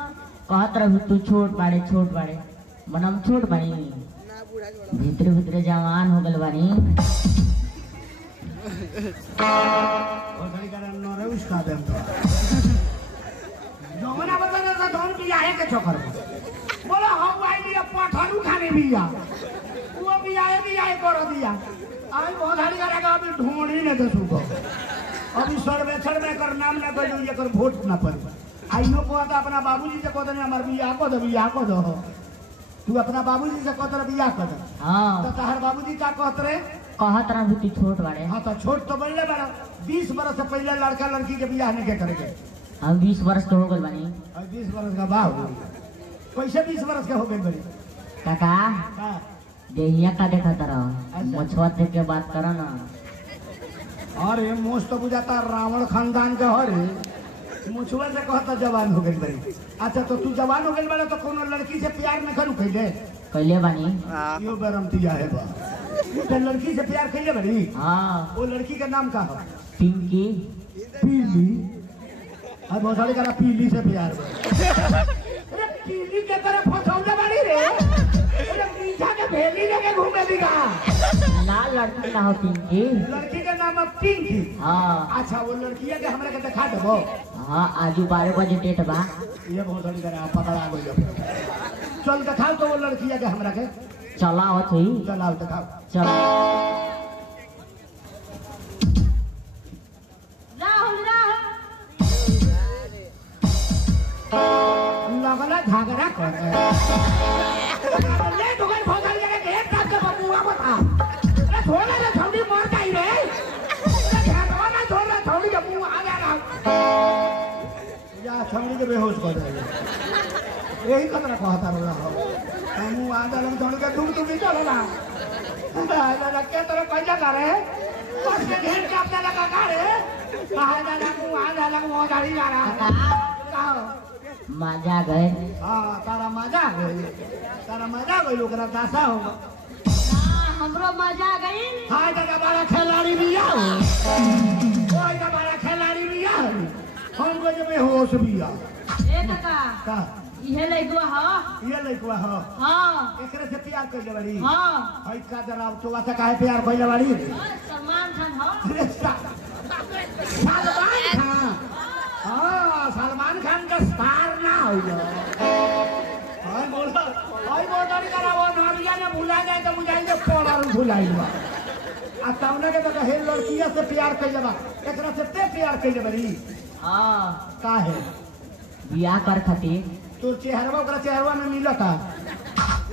कहत रहू तू छोट बाड़े मन हम छोट बानी भीतरे भीतरे जवान हो गल बानी ओसरी करे नरे उसका देम तो जमना बता ना धन बियाह के चक्कर में बोला हम भाई लिया पठारू खाने बिया वो बियाह कर दिया आई ओसरी करे का अभी ढूंढी न दसू को अभी सर्वेक्षण में कर नाम ना कर ये कर वोट ना पर आइयो को अपना बाबूजी से कहते नहीं हमार बियाह को दो तू अपना बाबूजी से कहते बियाह कर दे हां तो तहर बाबूजी का कहत रे कहत रहा तू छोट बाड़े हां तो छोट तो बढ़ले बड़ा 20 बरस से पहले लड़का लड़की के बियाह नहीं के करेंगे हम 20 वर्ष के हो गल बानी और 20 बरस का बा हो कैसे 20 बरस के हो गए बड़ी काका हां देहिया का देखा तरह मछुआ देख के बात करो ना अरे मोस तो बुझाता रावण खानदान के हरे मुछुआ से कहता जवान हो गई बड़ी अच्छा तो तू जवान हो गई बड़ा तो कोनो लड़की से प्यार न करू कैले बानी यो बरमतिया है बा तो लड़की से प्यार कैले बड़ी हां वो लड़की का नाम का है पिंकी पीली अब बहुत सारे करा पीली से प्यार अरे पीली के तरह फसौले बड़ी रे अरे मीठा के भेली लेके घूमे दिखा लाल लड़की ना हो पिंकी लड़की का नाम है पिंकी हां अच्छा वो लड़की है के हमरा के दिखा देबो हाँ आज 12 बजे डेट बा ये बहुत सारी करा पकड़ा गई चल दिखाओ तो वो लड़की है के हमरा के चला हो थी चलाओ दिखाओ चल राहुल लगला झगड़ा कर ले तो कोई बहुत सारी जगह एक साथ के बबुआ बता अरे थोड़ा सा थोड़ी मर जाई रे अरे झगड़ा ना थोड़ा थोड़ी के मुंह आ जा रहा या छमड़ी के बेहोश कर दे यही खतरा कहता रहा हो मुंह आ जा लग थोड़ी के दूर तू भी चलो ना अरे के तरह पैसा करे बस के घेर के अपने लगा करे कहा जा लग मुंह आ जा लग वो गाड़ी जा रहा कहो मजा गए हाँ तारा मजा गई ओकरा दासा होगा हमरो मजा गई हाँ जगह बड़ा खिलाड़ी भी आओ कोई का बड़ा खिलाड़ी भी आओ हमको जब होश भी आओ ए काका का ये लइकवा ये लइकवा हो हां एकरे से प्यार कइले बड़ी हां हई का जरा तो वाता काहे प्यार कइले बड़ी सलमान खान हो अरे सलमान खान हाँ सलमान खान का स्टार ना हो हाय बोला करा वो नारिया ने भुला जाए तो बुझाएंगे पौड़ारू भुलाई बा आ तौने के तो हे लड़किया से प्यार कइले बा एकरा से ते प्यार कइले बड़ी हां काहे बियाह कर खातिर तोर चेहरवा ओकरा चेहरवा में मिलता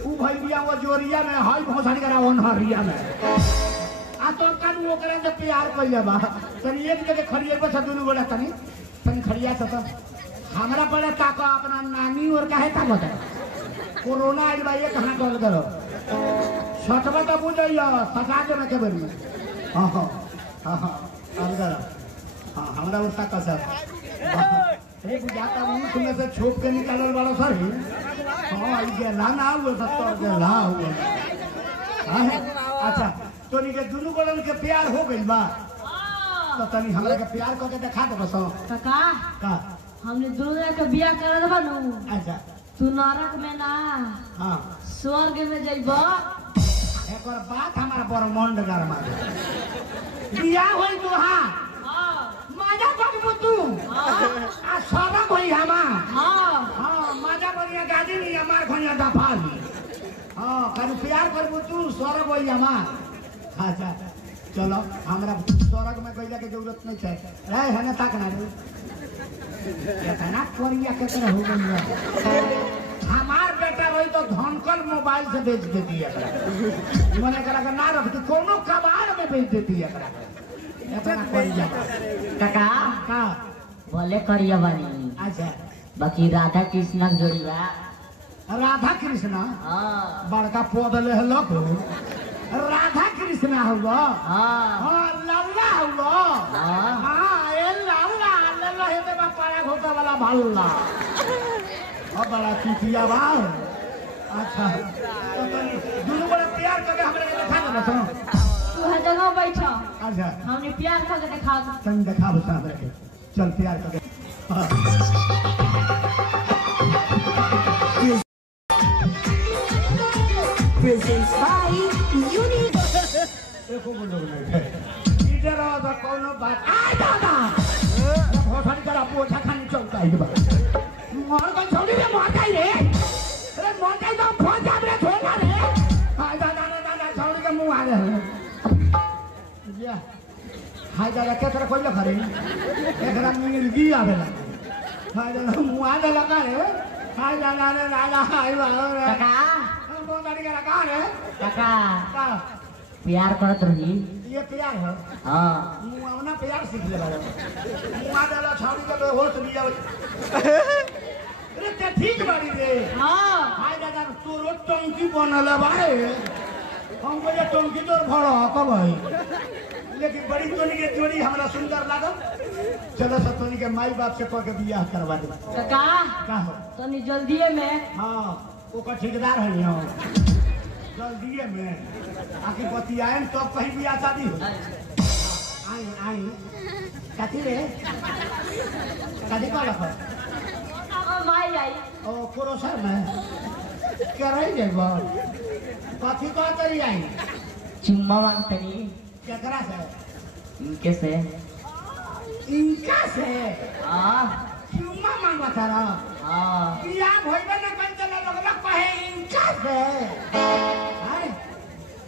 ऊ भाई बिया वो जोरिया में हाय भोसाड़ी करा वो नारिया में आ तो कानू ओकरा से प्यार कइले बा तनी एक जगह खड़िए पे दुनु गोड़ा तनी खड़िया से तो हमरा पड़े ताको अपना नानी और काहे ता बता कोरोना आई बा ये कहां कर दरो छठवा तो बुझइयो सका दे में के बेर में हां अंदर हां हमरा उठा कसर ए बुझाता मुंह में से छोप के निकालल वाला सर हां आई के ना हुआ सत्तर के ला हुआ हां अच्छा तो नी के दुनु गोलन के प्यार हो गइल बा तो तनी हमरा के प्यार क के दिखा दे बस काका का हमने दुनिया के बियाह कर देबा नु अच्छा तू नरक में ना हां स्वर्ग में जइबो एक और बात हमारा ब्रह्मांड घर में बियाह होई तो हां मजा करबो तू आ सबक होई हमा हां मजा बढ़िया गाड़ी नहीं हमार खनिया दफाली हां कर प्यार करबो तू स्वर्ग होई हमार अच्छा चलो हमरा स्वर्ग में गइला के जरूरत नहीं है रहे है ना ताक ना रे इतना कोरिया के तरह हो गई हमार बेटा रही तो धनकल मोबाइल से बेच देती है मने करा के ना रखती कोनो कबाड़ में बेच देती है इतना कोरिया काका का बोले करिया बानी अच्छा बाकी राधा कृष्ण के जोड़ी बा राधा कृष्ण हां बड़का पद ले लक राधा कृष्णा हुआ हाँ लल्ला हुआ हाँ ये लल्ला लल्ला है तो पारा घोटा वाला भल्ला और बड़ा चुतिया बा अच्छा तो दोनों बड़ा प्यार करके हमरे देखा ना बस तू हर जगह बैठा अच्छा हमने प्यार करके दिखा तन देखा बस हमरे चल प्यार करके Presents by Unique. देखो बोलो नहीं इधर आओ तो कोनो बात आ दादा भोसड़ी करा पोछा खाने चौका ही बा मोर को छोड़ी रे मोर काई रे अरे मोर काई तो फोन जाब रे छोड़ा रे हाय दादा दादा छोड़ी के मुंह आ रे या हाय दादा के तरह कोई लगा रे एकरा मिर्गी आवेला हाय दादा मुंह आ लगा रे हाय दादा रे दादा हाय बाबा रे काका मोर गाड़ी का रखा रे काका का प्यार करत रही ये प्यार है हाँ मुआवना प्यार सीख ले बारे मुआ डाला छाड़ी के बेहोश लिया अरे ते ठीक बाड़ी रे हाँ हाय दादा तोरो टंकी बनल बाए हम को ये टंकी तोर भरो कब है लेकिन बड़ी तोनी के जोड़ी हमरा सुंदर लागल चलो सब तोनी के माई बाप से कह के बियाह करवा दे काका का हो तनी जल्दीए में हां ओकर ठेकेदार है हो जल्दीए में आखिर बतियाएं तो कहीं भी शादी हो आई आई कथी रे कथी कह रखो माई आई ओ कोरोसर में क्या रह जेबो कथी कह तरी आई चुम्मा मांगतनी केकरा से इनके से इनका से हाँ चुम्मा मांगवा तारा हाँ बियाह होइबे न कइते लोग कहे इनका से हाय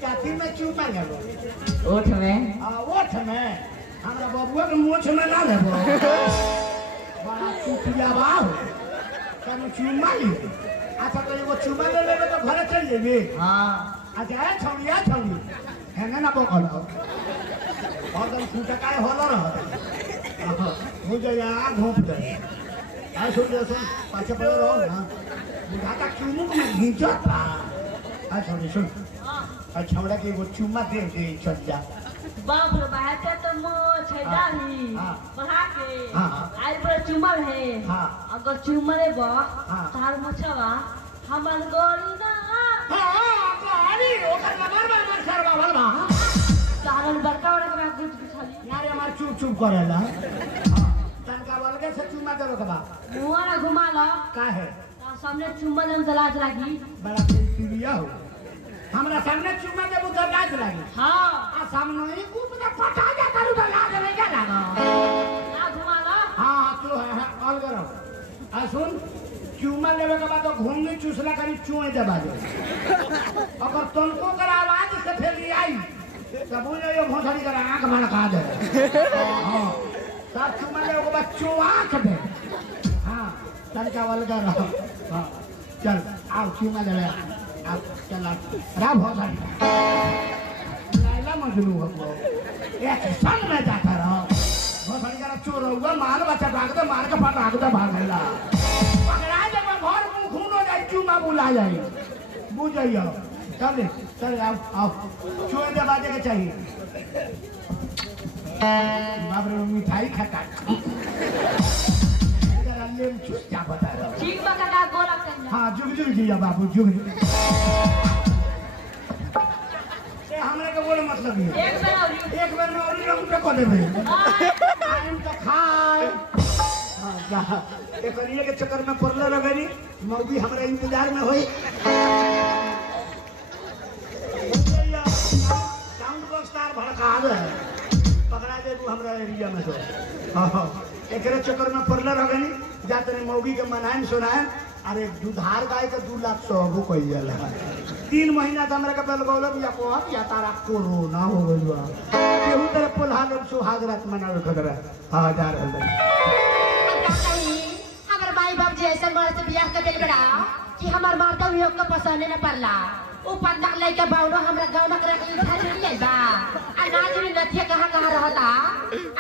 कथी में चुम्मा लेबो ओठ में ओठ में हमरा बबुआ के मोछ में ना लेबो बड़ा चुतिया बाऊ तने चुम्मा ली अच्छा तो एगो चुम्मा ले लेबे तो घरे चल जेबी हाँ अच्छा है छौड़ी हेने ना बोकल और दम फूटा काय होला रह हो जाया घोप दे आ सुन ले सुन पाछे पड़े रहो ना बुढ़ाता चुमुक में घिंचत बा आ छोड़ी सुन आ छौड़ा के एगो चुम्मा दे दे चल जा बाप रे बाहर तो मोछ है डाली हाँ। बढ़ा के हाँ। आई पर चुमल है हाँ। अगर चुमले बा हाँ। तार मोछवा हमर गोरी ना हां गाड़ी ओकर नंबर सरवा भलवा तारन बड़का बड़का में कुछ छली यार हमार चुप चुप करेला हां तनका बलगे से चुम्मा देबे के बा मुंह ना घुमा ला काहे तार सामने चुम्मा जम चला लागी बड़ा प्रिया हो हमरा सामने चुम्मा देबो तो लाज लागी हाँ आ सामने ही कूप दे पटा जा करू तो लाज नहीं क्या लागा ना घुमा ला हां तो है ऑल करो आ सुन चुम्मा लेवे के बाद तो घूंगी चूसला करी चुए दबा दे अगर तनको कर आवाज से फेली आई तब वो ये भोसड़ी कर आंख भड़का दे हां सब चुम्मा लेवे के बाद चुआंख दे हां तनका वाल कर हां चल आओ चुम्मा ले आओ चल रा भोसड़ी लैला मजनू हो एक संग में जाता रहो भोसड़ी कर चोर हुआ मार बच्चा भाग दे मार के भाग दे भागेला पकड़ा जब घर मुंह खून हो जाए चुम्मा बुला जाए बुझ जाइए चल चल आओ चुए दे बाजे के चाहिए बाप रे मिठाई खाता इधर लेम चुस जा बता रहा ठीक बा काका गोला करना हां जुग जुग जिया बाबू जुग ए हमरे के बोले मतलब ये एक बार में और रंग पे को देबे आइन तो खाए हां जा एकरिए के चक्कर में पड़ले रगनी मौगी हमरा इंतजार में होई साउंड बॉक्स तार भड़का दे पकड़ा दे तू हमरा एरिया में तो हां एकरे चक्कर में पड़ले रगनी जाते ने मौगी के मनाइन सुनाए अरे दुधार गाय के 2 लाख सहबो कइल जाला 3 महीना त हमरा के बेल गौलम या कोहत या तारा कोरोना हो गइल बा केहू तेरे पोल्हा लोग सुहाग रात मनावे खतरा हां जा रहल अगर माई बाप जी ऐसा मर्द से बियाह कर दिल बड़ा कि हमार मारता हुए ओकर पसंद न पड़ला ओ पंडा लइका बाउनो हमरा गांव में रख लिखा नहीं आई बा अनाज में नथिया कहां रहता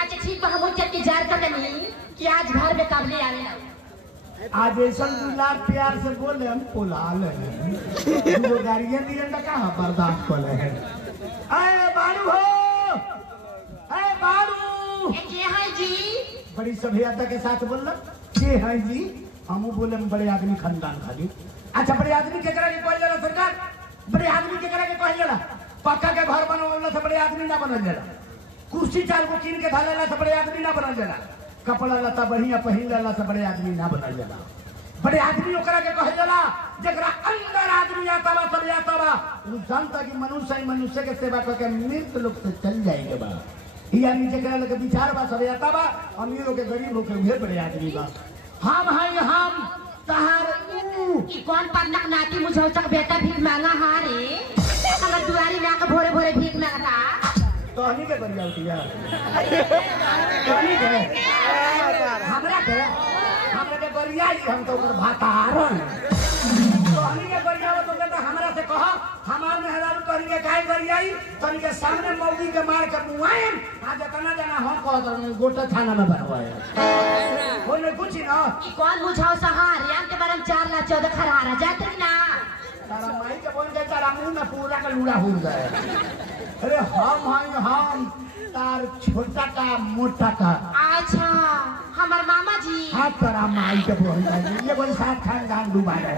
अच्छा ठीक बा हम चल के जार करनी कि आज घर में काबले आवे ना आज ऐसा दुलार प्यार से बोले हम पोला ले वो गाड़ियां दिए ना कहां बर्दाश्त कर ले अरे बालू हो, अरे बालू। के है जी? बड़ी सभ्यता के साथ बोलना के है जी। हमू बोले बड़े आदमी खानदान खाली। अच्छा बड़े आदमी के करा के कहल जाला सरकार? बड़े आदमी के करा के कहल जाला? पक्का के घर बनवला से बड़े आदमी ना बनल जाला। कुर्सी चार गो कीन के धालेला से बड़े आदमी ना बनल जाला। कपड़ा लता बढ़िया पहिन लेला से बड़े आदमी ना बनल जाला। बड़े आदमी ओकरा के कहल जाला जकरा अंदर आदमी आता बा सब आता बा। उ जानता कि मनुष्य के सेवा करके मृत लोग से चल जाएंगे बा। यानी जकरा लगे विचार बा सब आता बा, अमीरों के गरीब होके उहे बड़े आदमी बा। हम हैं हम तहार ई कौन पन्नक नाती मुझौचक बेटा भीख मांगा हारे? अगर दुआरी ना के भोरे भोरे भीख मांगता तोहनी के बन जाती है। तोहनी के हमरा के बरियाई हम तो ओकर भातारन। तोहनी के बरियाव तो कहता हमरा से कह हमार मेहरारू तोहनी के गाय बरियाई तोहनी के सामने मौगी के मार के मुआएम आ जतना जना हम कहत गोटा थाना में बनवाए। बोले कुछ ना ई कौन मुझाओ सहारे हम के बारे में 4 लाख 14 खरारा जात ना। तारा माई के बोल के तारा मुंह में पूरा का लूड़ा हो गए। अरे हम तार छोटा का मोटा का। अच्छा हमार मामा जी। हाँ तारा माई के बोल ये बोल साथ खानदान डूबा रहे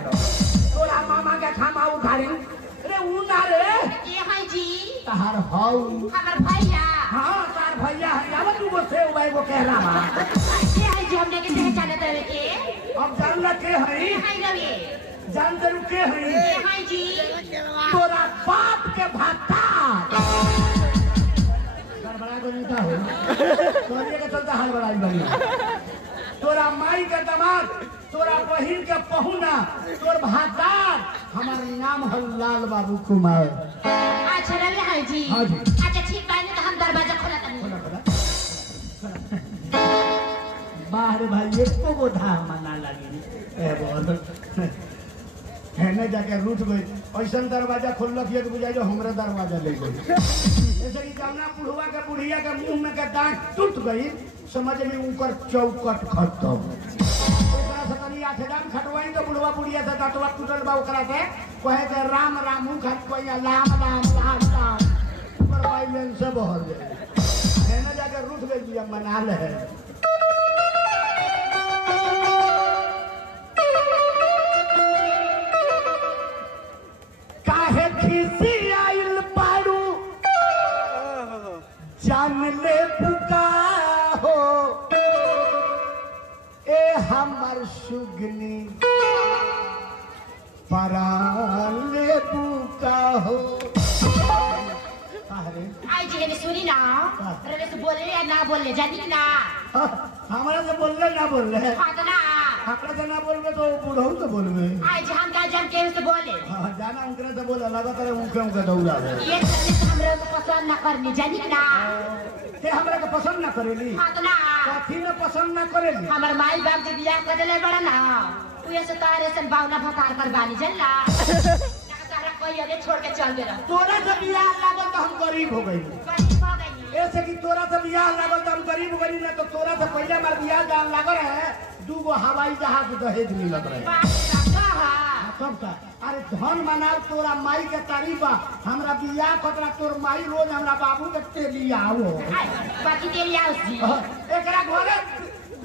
तोरा मामा के खामा उखाड़ी। अरे ऊ ना रे के है जी? तार हाउ हमार भैया। हाँ तार भैया है अब तू वो से भाई वो कह रहा है के है जी? हमने के पहचाने तवे के अब जान ला के है है रवि जान दरू के है जी? तोरा बाप के भाता गड़बड़ा को नहीं था हो तोरे के चलता हड़बड़ाई बढ़िया। तोरा माई के दामाद तोरा बहिन के पहुना तोर भातार हमार नाम है लाल बाबू कुमार। अच्छा रवि है जी। हाँ जी। अच्छा ठीक बात तो हम दरवाजा खोला तनी। बाहर भाई एको गो धा मना लगी ए बोल है ना जाके रूठ गई ऐसा दरवाजा खोलक ये बुझाई जो हमरा दरवाजा ले गई। ऐसे कि जमुना बुढ़वा के बुढ़िया के मुंह में के दांत टूट गई समझ में ऊपर चौकट खत्म। ओकरा से तनी आठ दाम खटवाई तो बुढ़वा बुढ़िया से दांतवा टूटल बा ओकरा से कहे के राम राम मुंह खट कोई लाम राम लाम लाम ऊपर भाई लेन से बहर गई। है ना जाके रूठ गई बिया मना ले काहे खिसी आइल पारू जान ले पुका हो ए हमर सुगनी परान ले पुका हो। आई जी ने सुनी ना रवि से बोले या ना बोले जानी ना हमारा से बोल ना बोल रहे हाँ तो ना अपने से ना बोल रहे तो बुढ़ऊ से बोल रहे। आई जी हम का जम के से बोले जाना उनके से बोला लगातार उनके दौड़ा है ये हमरा को पसंद ना करनी जानी ना ते हमरा के पसंद ना करेली। हाँ तो ना कथी ने पसंद ना करेली? हमार माई बाप के बियाह कर देले बड़ा ना तू से तारे से बावना भतार कर बानी जनला तारा कोई अरे छोड़ के चल गए तोरा से बियाह लागल तो हम गरीब हो गई। गरीब हो गई ऐसे कि तोरा से बियाह लागल तो हम गरीब हो गई ना तो तोरा से पहले हमार बियाह जान लागल है 2 गो हवाई जहाज दहेज मिलत रहे। बाप रे तब का अरे धन मनाल तोरा माई के तारीफ हमरा बियाह कतरा तोर माई रोज हमरा बाबू के तेलिया आओ बाकी तेरी आउसी एकरा घरे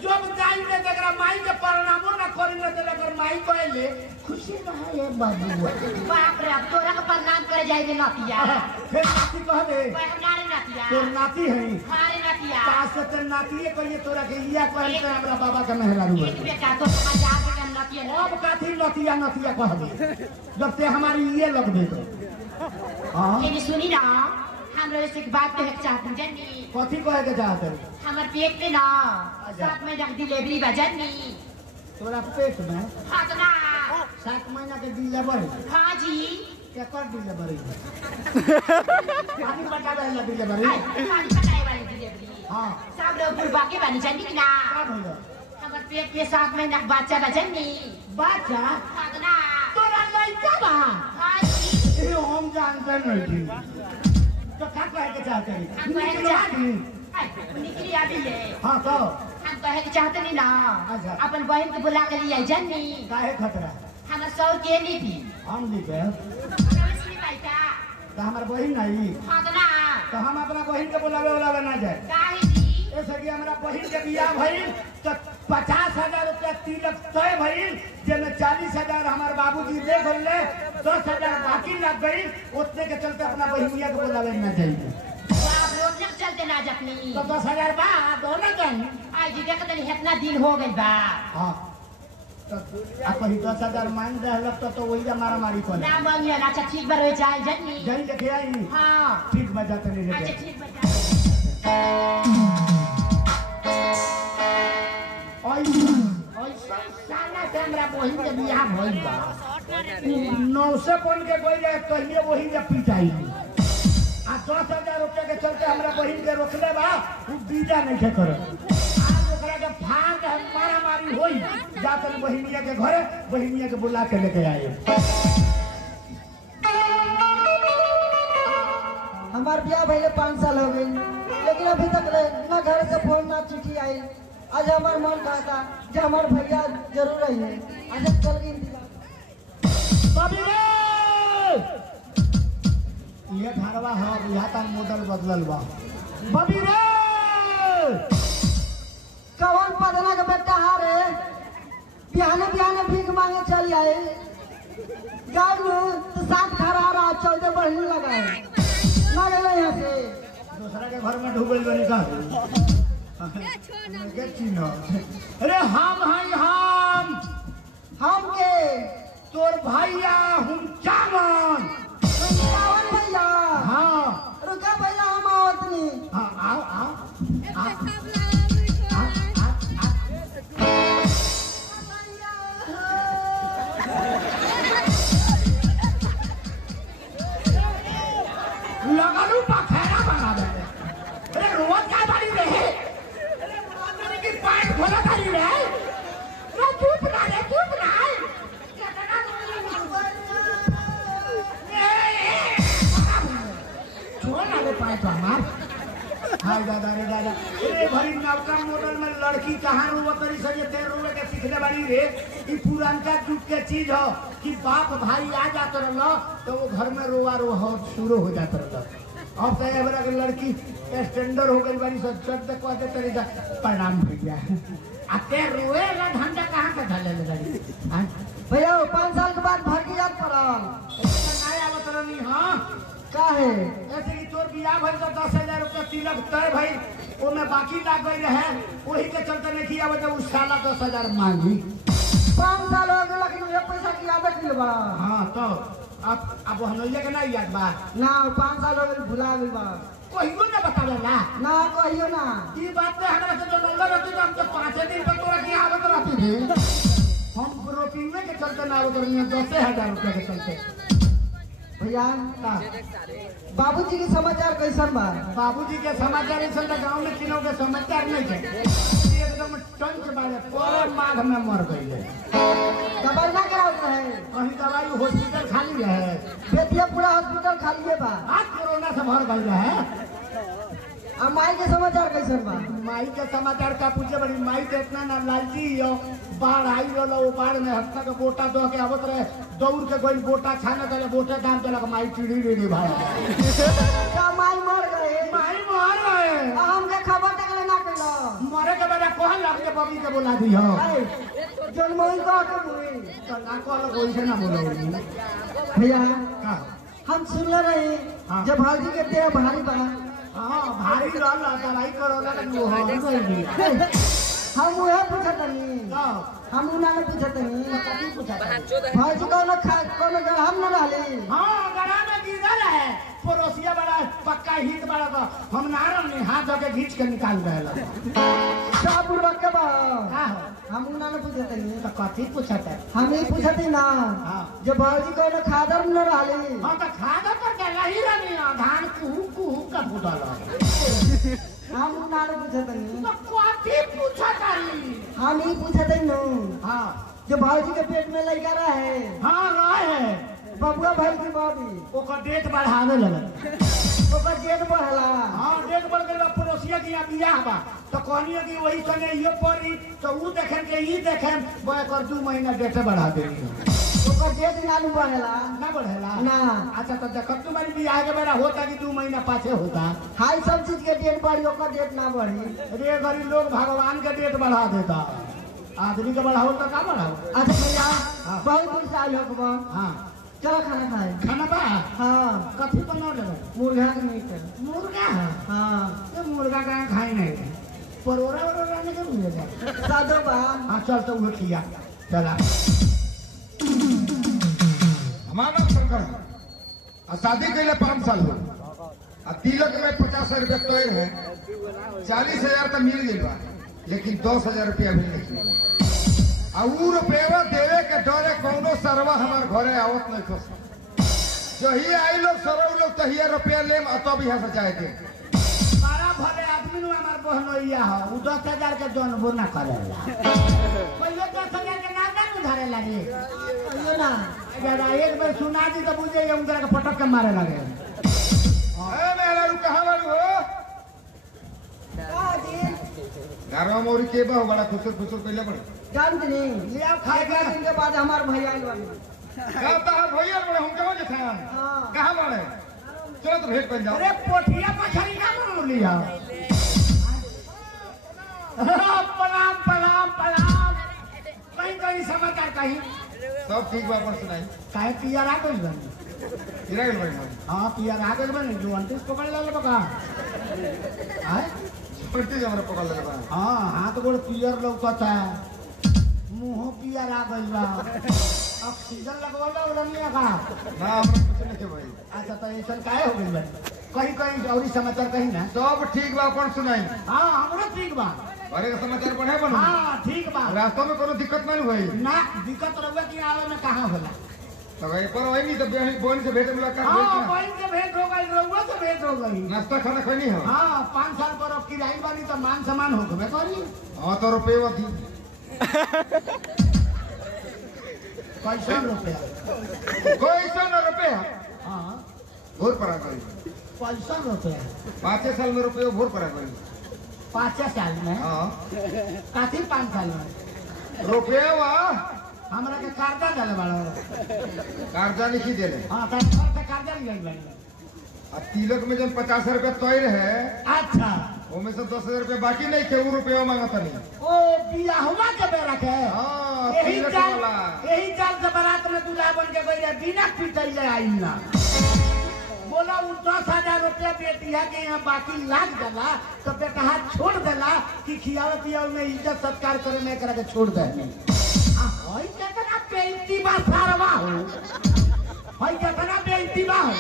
जब जाई में एकरा माई के प्रणामो ना करी ना तेरे माई कहले खुशी रहे ये बाबू। बाप रे अब तोरा के प्रणाम करे जाई रे नतिया फिर नाती कहबे कोई हमारे नतिया तोर नाती है हमारे नतिया काश से तेर नातीए कहिए तोरा के इया कहले के हमरा बाबा के मेहरारू एक बेटा तो मजाक के हम नतिया अब काथी नतिया नतिया कहबे जब ते हमारी ये लगबे तो। हां मेरी सुनी ना हमरा से एक बात कहे चाहती जन्नी कथी कहे के चाहते हमर पेट में ना 7 महीना की डिलीवरी बा जन्नी तोरा पेट में हाँ तो ना 7 महीना के डिलीवरी। हाँ जी केकर डिलीवरी पानी पटावे वाला डिलीवरी। पानी पटाए वाली डिलीवरी हां सब लोग बुढ़वा के बानी जन्नी ना का भइल हमर पेट में 7 महीना का बच्चा बा जन्नी बच्चा हाँ तो ना तोरा लइका बा। हाँ जी ये हम जानते नहीं थी तो का कहे के चाहते हम कहे के हैं निकली आबी ले हां तो हम कहे के चाहते नहीं ना अच्छा। अपन बहन के बुला के लिए जन्नी काहे खतरा हमर सौर के ली थी हम लिखे तो हमार बहिन नहीं अतना तो हम अपना बहिन के बुलावे ना जाए काहे जी ऐसे कि हमारा बहिन के बियाह भइल तो 50,000 रुपया तिलक तय भइल जेमे 40,000 हमारे बाबूजी दे गए 10,000 बाकी लग गई उतने के चलते अपना बहिनिया के बुलावे ना जाइए आप लोग ने चलते ना जपनी तो 10,000 बा दोनों जाइए आई जी देख तनी इतना दिन हो गई बा हाँ तो आप कहीं 10,000 मांग रहे तो वही मारा मारी कर ना मांगिए अच्छा ठीक बार हो जाए जनी जाई लेके आई हां ठीक बजाते नहीं अच्छा लेके ठीक बता ऐसा साला से हमरा बहिन के बियाह भइल बा 900 पन के कोई जाए कहिए वही जे पिटाई आ 10,000 रुपया के चलते हमरा बहिन के रोकले बा उ बीजा नहीं के कर आज ओकरा के भाग मारा मारी होई जाकर बहिनिया के घरे बहिनिया के बुला के लेके आए हमार ब्याह भइले 5 साल हो गई लेकिन अभी तक ना घर से फोन ना चिट्ठी आई। आज हमार मन कहता जो हमार भैया जरूर आई है आज चल गई बाबी रे ये घरवा है यहाँ का मॉडल बदलल बा बाबी रे कौन पदना के बेटा हारे बिहाने भीख मांगे चल आए गाँव में तो 7 घर आ रहा 14 बढ़ने लगा है ना गए यहाँ से दूसरा के घर में ढूबल बनी का अरे हम के तोर भैया हम चावन रावण भैया हाँ रुका भैया हम आवत नहीं हाँ आओ आओ लगालू पखेरा बना दे अरे रोज क्या बारी रहे अरे मुलाकात की पाइप खोला करी रहे ना चुप ना छोड़ ना ले पाइप हमार हाय दादा रे दादा ए भरी नवका मॉडल में लड़की कहाँ रोवतरी से ये रोवे के सीखने वाली रे ई पुरानका जुग के चीज हो कि बाप भाई आ जात रहलो तो वो घर में रोवा शुरू हो जात रहलो अब तो एबरा के लड़की स्टैंडर्ड हो गई बारी सब चट तक कहते तरीका प्रणाम भैया आते रोए ना धंधा कहाँ से ढले ले गाड़ी भैया 5 साल के बाद भागी याद पड़ल नया बतरनी हां का है ऐसे कि तोर बियाह भइल तो 10,000 रुपया तिलक तय भई ओमे बाकी लाग गई रहे वही के चलते नहीं किया वजह उस साला 10,000 मांगी 5 साल हो गए लेकिन ये पैसा की आदत नहीं बा हाँ तो अब हनैया के नहीं याद बा ना 5 साल हो गए भुला गई बा कहियो ना बतावेला ना कहियो ना ई बात पे हमरा से जो नौला रहती तो हम तो 5 दिन पर तोरा की आवत रहती थी हम रोटीने के चलते ना आवत रही 10,000 रुपया के चलते भैया का बाबूजी के समाचार कैसन बा बाबूजी के समाचार ऐसा गाँव में किनो के समाचार नहीं है एकदम टंच बारे पूरे माघ में मर गई है दवाई ना करावत रहे कहीं दवाई हॉस्पिटल खाली रहे बेतिया पूरा हॉस्पिटल खाली है बा आज कोरोना से भर गई रहे अब माई के समाचार कैसन बा माई के समाचार का पूछे बड़ी माई तो इतना ना लालची हो बाढ़ आई रहा वो बाढ़ में हफ्ता के बोटा दो के आवत रहे दौड़ के कोई बोटा छाने चले बोटे काम चला माई टीढ़ी रीढ़ी भाई का माई मर गए माई मर गए हमके खबर तक ना कइलो मरे के बेटा कहल लग के बबी के बोला दी हो जनमोई का के बोली तो ना कहल कोई से ना बोलो भैया का हम सुनले रही हाँ। जब भाजी के देह भारी बा हाँ भारी रहला दवाई कोरोना के नु हो गई हम वह पूछत नहीं हम उना ने पूछत नहीं कथी पूछा भाजी कोनो हम न रहली हाँ गड़ा में गिरल है पड़ोसिया बड़ा पक्का हित बड़ा तो हम ना रहनी हाथ धो के खींच के निकाल रहे सब बुड़बक के बा का हम उना ने पूछत नहीं तो कथी पूछत है हम ही पूछत ही ना हाँ। जब भाजी कोनो खादर न रहली हाँ तो खादा पर के रही रहनी धान कुहू का फुटल हम उना ने पूछत नहीं तो कथी पूछत है हम ही पूछत ही नो हाँ जो भाजी के पेट में लइका रहे हाँ रहे बबुआ भाई की बाबी ओकर डेट बढ़ावे लगल ओकर जेठ बढ़ला हाँ डेट बढ़ गई पड़ोसिया के यहाँ बियाह बा तो कहनी कि वही संगे ये पड़ी तो ऊ देखें के ई देखें वो एक 2 महीना डेट बढ़ा देनी ओकर ओकर डेट ना नु बढ़ेला ना बढ़ेला ना। अच्छा तो देखत तुम्हारी बियाह के बेरा होता कि 2 महीना पाछे होता। हाई सब चीज के डेट बढ़ी ओकर डेट ना बढ़ी। अरे गरीब लोग भगवान के डेट बढ़ा देता, आदमी के बढ़ाओ तो का बढ़ाओ। अच्छा भैया बहुत दूर से आइल हो हाँ चलो खाना खाए। खाना बा हाँ कथी बना लेबै? मुर्गा के मीट। मुर्गा। हाँ ये मुर्गा का खाई नहीं, परोरा वरोरा नहीं के मिलेगा। सादो बा। हाँ चल तो वो किया चला। हमारा नाम शंकर है और शादी के लिए 5 साल हो और तिलक में 50 रुपया तैर है। 40,000 तो मिल गई बा लेकिन 10,000 रुपया भी नहीं मिला। और उ रुपया देवे के डरे कौनो सरवा हमार घरे आवत नहीं खस। जही आई लोग सरव लोग तहिया रुपया लेम तब यहाँ से जाए के। बड़ा भले आदमी नु हमार बहनोइया हो, उ 10,000 के जनबो ना करेला। पहिले 10,000 के ना उधारेला रे। कहियो ना जरा एक बार सुना दी तो बुझे ये उनका के पटक के मारे लगे। ए मेरा रू कहां वालू हो? का दिन गारवा मोरी के बा बड़ा खुसर खुसर कइले बड़े। जानत नहीं ले आओ खाए खाएगा दिन के बाद हमार भैया आइल बानी। का ता भैया बड़े हम केवा जे खान। हाँ कहां बाड़े? चलो तो भेंट बन जाओ। अरे पोठिया मछली का मन लिया। प्रणाम प्रणाम प्रणाम। कहीं कहीं समाचार कहीं सब ठीक बा, अपन सुनाई। काहे पियर आ गइल बनी? गिरा गेल बड़े। हां पियर आ गइल बनी, जो अंतिस पकड़ ले बका। हाय पड़ती हमरा पकड़ ले बा। हां हाथ गोड़ पियर लौकता, मुंह पियर आ गइल बा। ऑक्सीजन लगवाला ओरनिया का। ना हमरा कुछ नहीं के भाई। अच्छा तो ऐसा काहे हो गइल बनी? कहीं कहीं और समाचार कहीं ना। सब ठीक बा, अपन सुनाई। हां हमरो ठीक बा। अरे का समाचार बढ़े बनू। हां ठीक बा। रास्ता में कोनो दिक्कत नहीं भई? ना दिक्कत रहुआ कि आवे में कहां होला। तो भाई पर वही नहीं तो बोन से भेंट मुलाकात हां होई। बहन से भेंट हो गई, रहुआ से भेंट हो गई। नाश्ता खाना खैनी है। हाँ 5 साल पर अब किराई बानी तो मान सम्मान हो गए करी। हां तो रुपया दी। पैसा रुपया। कोई सौ न रुपया हाँ भोर पड़ा गई। पैसा रुपया 5 साल में रुपया भोर पड़ा गई। 5 साल में हां काफी 5 साल में रुपया वा हमरा के कर्जा दिले बाड़ो। कर्जा नहीं देले। हाँ तो घर से कर्जा ले गई। अब तिलक में जब 50 रुपया तैर है अच्छा उसमें से 10,000 रुपया बाकी नहीं के, वो रुपया मांगता नहीं। ओ बियाहुआ के बेरा के हाँ यही तिलक चाल वाला। यही चाल से बारात में दूल्हा बन के गई बिना पिटैले आई ना। बोला वो 10,000 रुपया बेटिया के यहाँ बाकी लाग जाला तो बेटा हाथ छोड़ देला कि खियावे पियावे में इज्जत सत्कार करे में एकरा के छोड़ दे। हई केतना बेइज्जती बा सारवा हो, हई केतना बेइज्जती बा हो।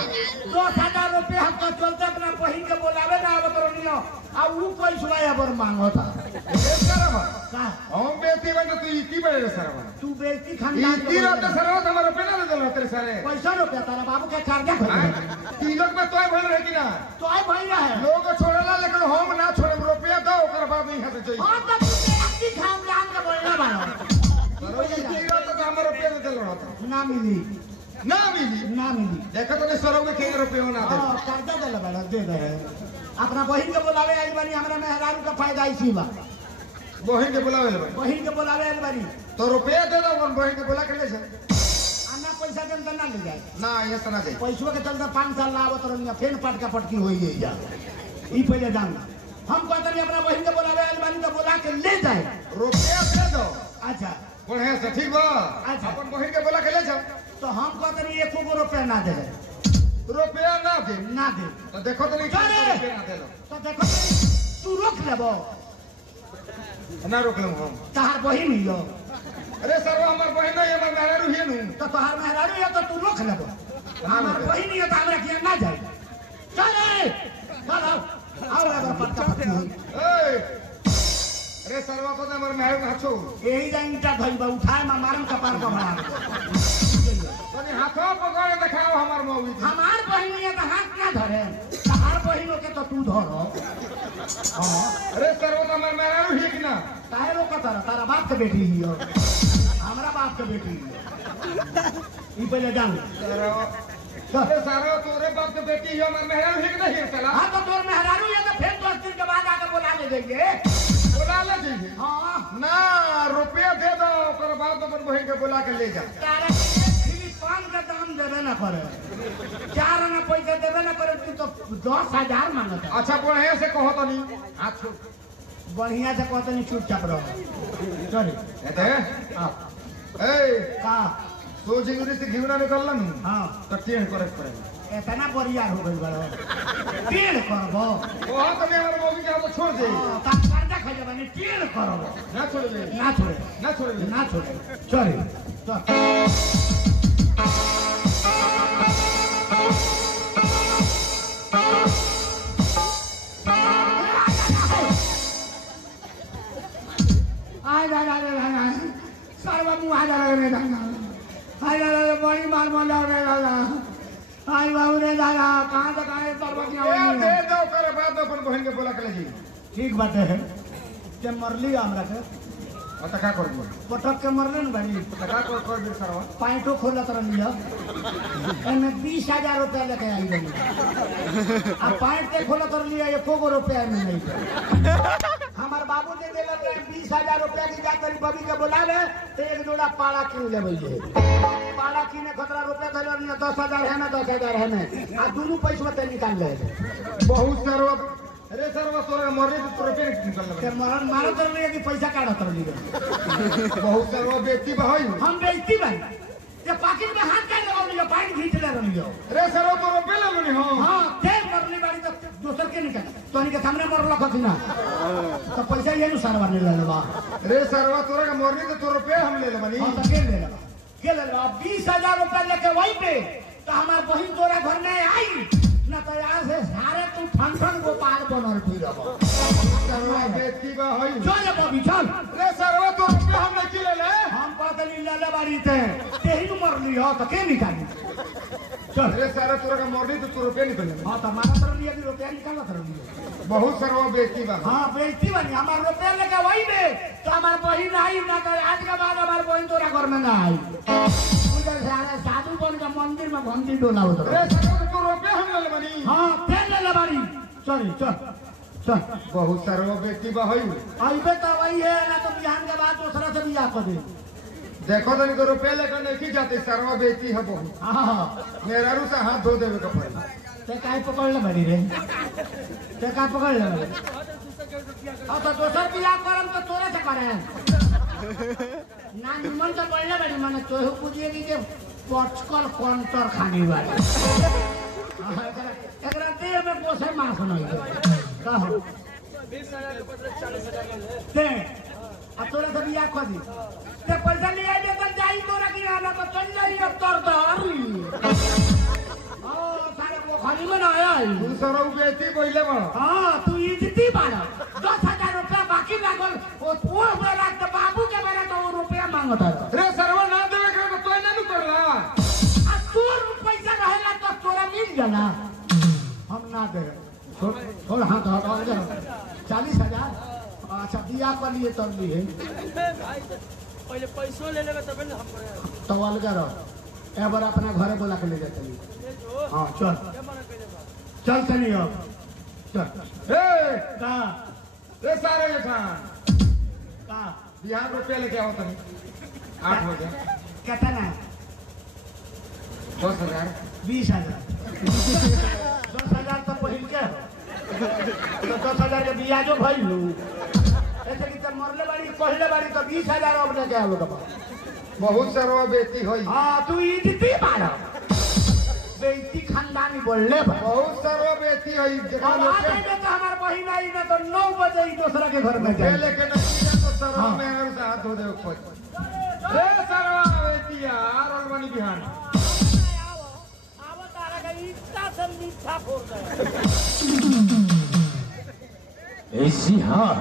10,000 रुपया हमको चलते अपना बहिन के बोलावे ना आवत रनियो आ ऊ पैसा अबर मांगता। ए सरवा का हम बेटी बन तो इती बड़े रे सरवा। तू बेइज्जती खानदान इती रहते सरवा तो हमारा रुपया ना देल तेरे सारे। पैसा रुपया तारा बाबू के कर्जा हाँ? खोल तिलक में तोय भइल रहे कि ना? तो आई भैया है। लोग छोड़ला लेकिन हम ना छोड़े। रुपया दो ओकर बाद नहीं हसे चाहिए। हां तो तू बेइज्जती खानदान के बोलना बाड़ो। सरो इती रहते तो हमारा रुपया ना देल रहता। ना मिली ना मिली। ना मिली। देखो तो नहीं सरो के रुपया ना दे। हां कर्जा देले बाड़ो दे दे। अपना बहिन के बोलावे आई बानी, हमरा मेहरारू का फायदा इसी बा। बहिन के बुलावे ले भाई। बहिन के बोलावे आई बानी तो रुपया दे दो अपन बहिन के बुला के ले जा। आना पैसा देम त ना ले जाए। ना ये सना दे। पैसवा के चलते 5 साल ना आवत रनिया फेन पटका पटकी होई गई जा। ई पहले जान हम कहतनी अपना बहिन के बोलावे आई बानी तो बोला के ले जाए। रुपया दे दो अच्छा बढ़िया से ठीक बा। अच्छा। अपन बहिन के बुला के ले जा। तो हम कहतनी 1 रुपया ना दे रुपया ना दे। ना दे तो देखो तो नहीं चले। रुपया ना दे लो। तो देखो तू रोक लेबो ना रोक लूं हम। तहार बहिन ही हो अरे सरवा हमार बहिन है हमार नाना रुहिए नु। तो तहार मेहरारू है तो तू रोक लेबो। हमार बहिन ही है तो हमरा किया ना जाए। चले चल आओ अगर पटका पटकी होई ए अरे सरवा को हमार मेहर का हछो। यही जा ईटा धइल बा उठाए में मारम कपार का बना तनी हाथों पकड़ दिखाओ हमार मौगी। हमार बहिन है तो हाथ ना धरे, तहार बहिन के तो तू धरो। हां अरे सरवा तो हमार मेहर रुहिए कि ना? काहे रोका तारा बाप के बेटी ही हो, हमरा बाप के बेटी ही हो। ई पहले जान सरवा अरे सरवा तोरे बाप के बेटी है हमार मेहर रुहिए कि नहीं चला? हाँ तो तोर मेहरारू है तो फिर 10 दिन के बाद आके बोला ले जाइए। बुला ले जाइए। हाँ ना रुपया दे दो ओकर बाद अपन बहिन के बुला के ले जा। तारा फ्री पान का दाम देवे ना करे 4 आना पैसा देवे ना करे तू तो 10,000 मांगता। अच्छा बढ़िया से कहो तो नहीं हाथ छोड़ बढ़िया से कहते नहीं चुपचाप रहो चल एते आप ए का सोच इंग्लिश से घिवना निकलला नु हाँ तो टेढ़ करे पड़े इतना बरियार हो गई बड़ा टेढ़ करबो वहां तो मैं और मौगी के हाथ छोड़ दे का कर्जा खा जबानी टेढ़ करबो ना छोड़ दे ना छोड़े ना छोड़ दे ना छोड़े चल चल आय दादा सर्व मुँह आ जा रे दादा आय दादा बड़ी मार मार रे दादा आय बाबू रे दादा कहाँ से कहाँ सर्व की आवाज दे दो करे बाद अपन बहन के बोला के जी ठीक बात है के मरली हमरा के अत का कर दो पटक के मरले न भाई का कर दे सरवा पैंटो खोला तर लिया एमे 20,000 रुपया लेके आई बनी अब पैंट के खोला तर लिया 1 रुपया में नहीं हमार बाबू ने देला 20,000 रुपया की जाकर बबी के बुलावे तो एक जोड़ा पाड़ा किन लेबै जे पाड़ा किने खतरा रुपया धरल नहीं 10,000 है ना 10,000 है ना आ दोनों पैसा ते निकाल ले बहुत सरवा अरे सरवा तोरा मरने तो रुपये निकल के मरन मारो तर लिया कि पैसा काढ़ तर लिया बहुत सरवा बेटी भाई हम बेइज्जती भाई ये पाकिट में हाथ का लगाओ लिया पैंट खींच ले रहियो अरे सरवा तो रुपये ले लो हां हां ते मरली बाड़ी तो दोसर के निकल तोनी के सामने मरल खथि ना तो पैसा ये नु सरवा ले लेबा अरे सरवा तोरा का मरने तो रुपये हम ले ले बनी हां तो के ले लेबा 20,000 रुपया लेके वही पे तो हमार बहन तोरा घर में आई ना तो यहाँ से सारे तू फंक्शन गोपाल बनल फिरब सरवा बेटी भाई चल बबी चल अरे सरवा तो रुपये हम नहीं ले ले हम पतली ले ले बाड़ी ते तेही नु मरली हो तो के निकाली चल अरे सारा तोरा का मरने तो रुपये निकल ले हां तो हमारा तर लिया कि रुपया निकाल तर लिया बहुत सरवा बेटी भाई हाँ बेइज्जती बनी हमारे रुपया लेके वही में तो हमारे बहन आई ना तो आज के बाद हमारे बहन तोरा घर में ना आई उधर सारे साधु बन के मंदिर में घंटी डोला उधर अरे सरवा तो रुपये हम ले ले बनी हाँ तेल ले लबाड़ी चल चल चल बहुत सरवा बेटी भाई अबे तो वही है ना तो बिहान के बाद दूसरा से बियाह कर दे देखो तो इनको रुपये लेकर नहीं जाते सरवा बेटी है बहुत हाँ हाँ मेरा रू से हाथ धो देवे कपड़े ते काहे पकड़ ले बड़ी रे ते काहे पकड़ ले बड़ी अब तो दूसर बियाह करम तो तोरे से करे ना निमन तो पड़ले बड़ी माने तोहू पूछिए कि के पचकल कंटर खानी वाली एकरा देह में पोसे मांस नहीं कहो ते अब तोरा से बियाह कर दी ते पैसा ले आए तो जाई तोरा की आना तो चल जाई अब तर सारे वो खाली में ना आया तू सरवा बेटी पहले बड़ा हाँ तू इज्जती बाड़ा 10,000 रुपया बाकी लागल वो बेला तो बाबू के बेला तो वो रुपया मांगता है अरे सरवा ना देवे करे तो तोय ना नु करला आ तोर पैसा रहेला तो तोरा मिल जाला हम ना दे छोड़ हाथ हटा जा 40,000 अच्छा दिया कर लिए तब लिए पहले पैसों ले लेगा तब ना हम करे तो अलग रहो ए बार अपना घरे बोला के ले जाते हाँ चल चल चलिए अब चल ए का ए सारे खान का बिहार रुपये लेके आओ तुम 8 बजे कितना 10,000 20,000 10,000 तो पहिल के तो 10,000 के बियाजो भइलू ऐसे कि तब मरले बाड़ी कहले बाड़ी तो 20,000 अब लेके आलो के बहुत सरवा बेटी होई हाँ तू इज्जती बाड़ा बेइज्जती खानदानी बोलले बा बहुत सरवा बेटी होई जगह अब आ जाए तो हमार बहिन आई ना तो 9 बजे ही दूसरा के घर में रुपये जाए लेके नहीं तो सरवा हाँ। में से हाथ धो दे ऊपर ए सरवा बेटी यार और बनी बिहान आवत आ रहा इतना सब मीठा फोड़ गया ऐसी हाँ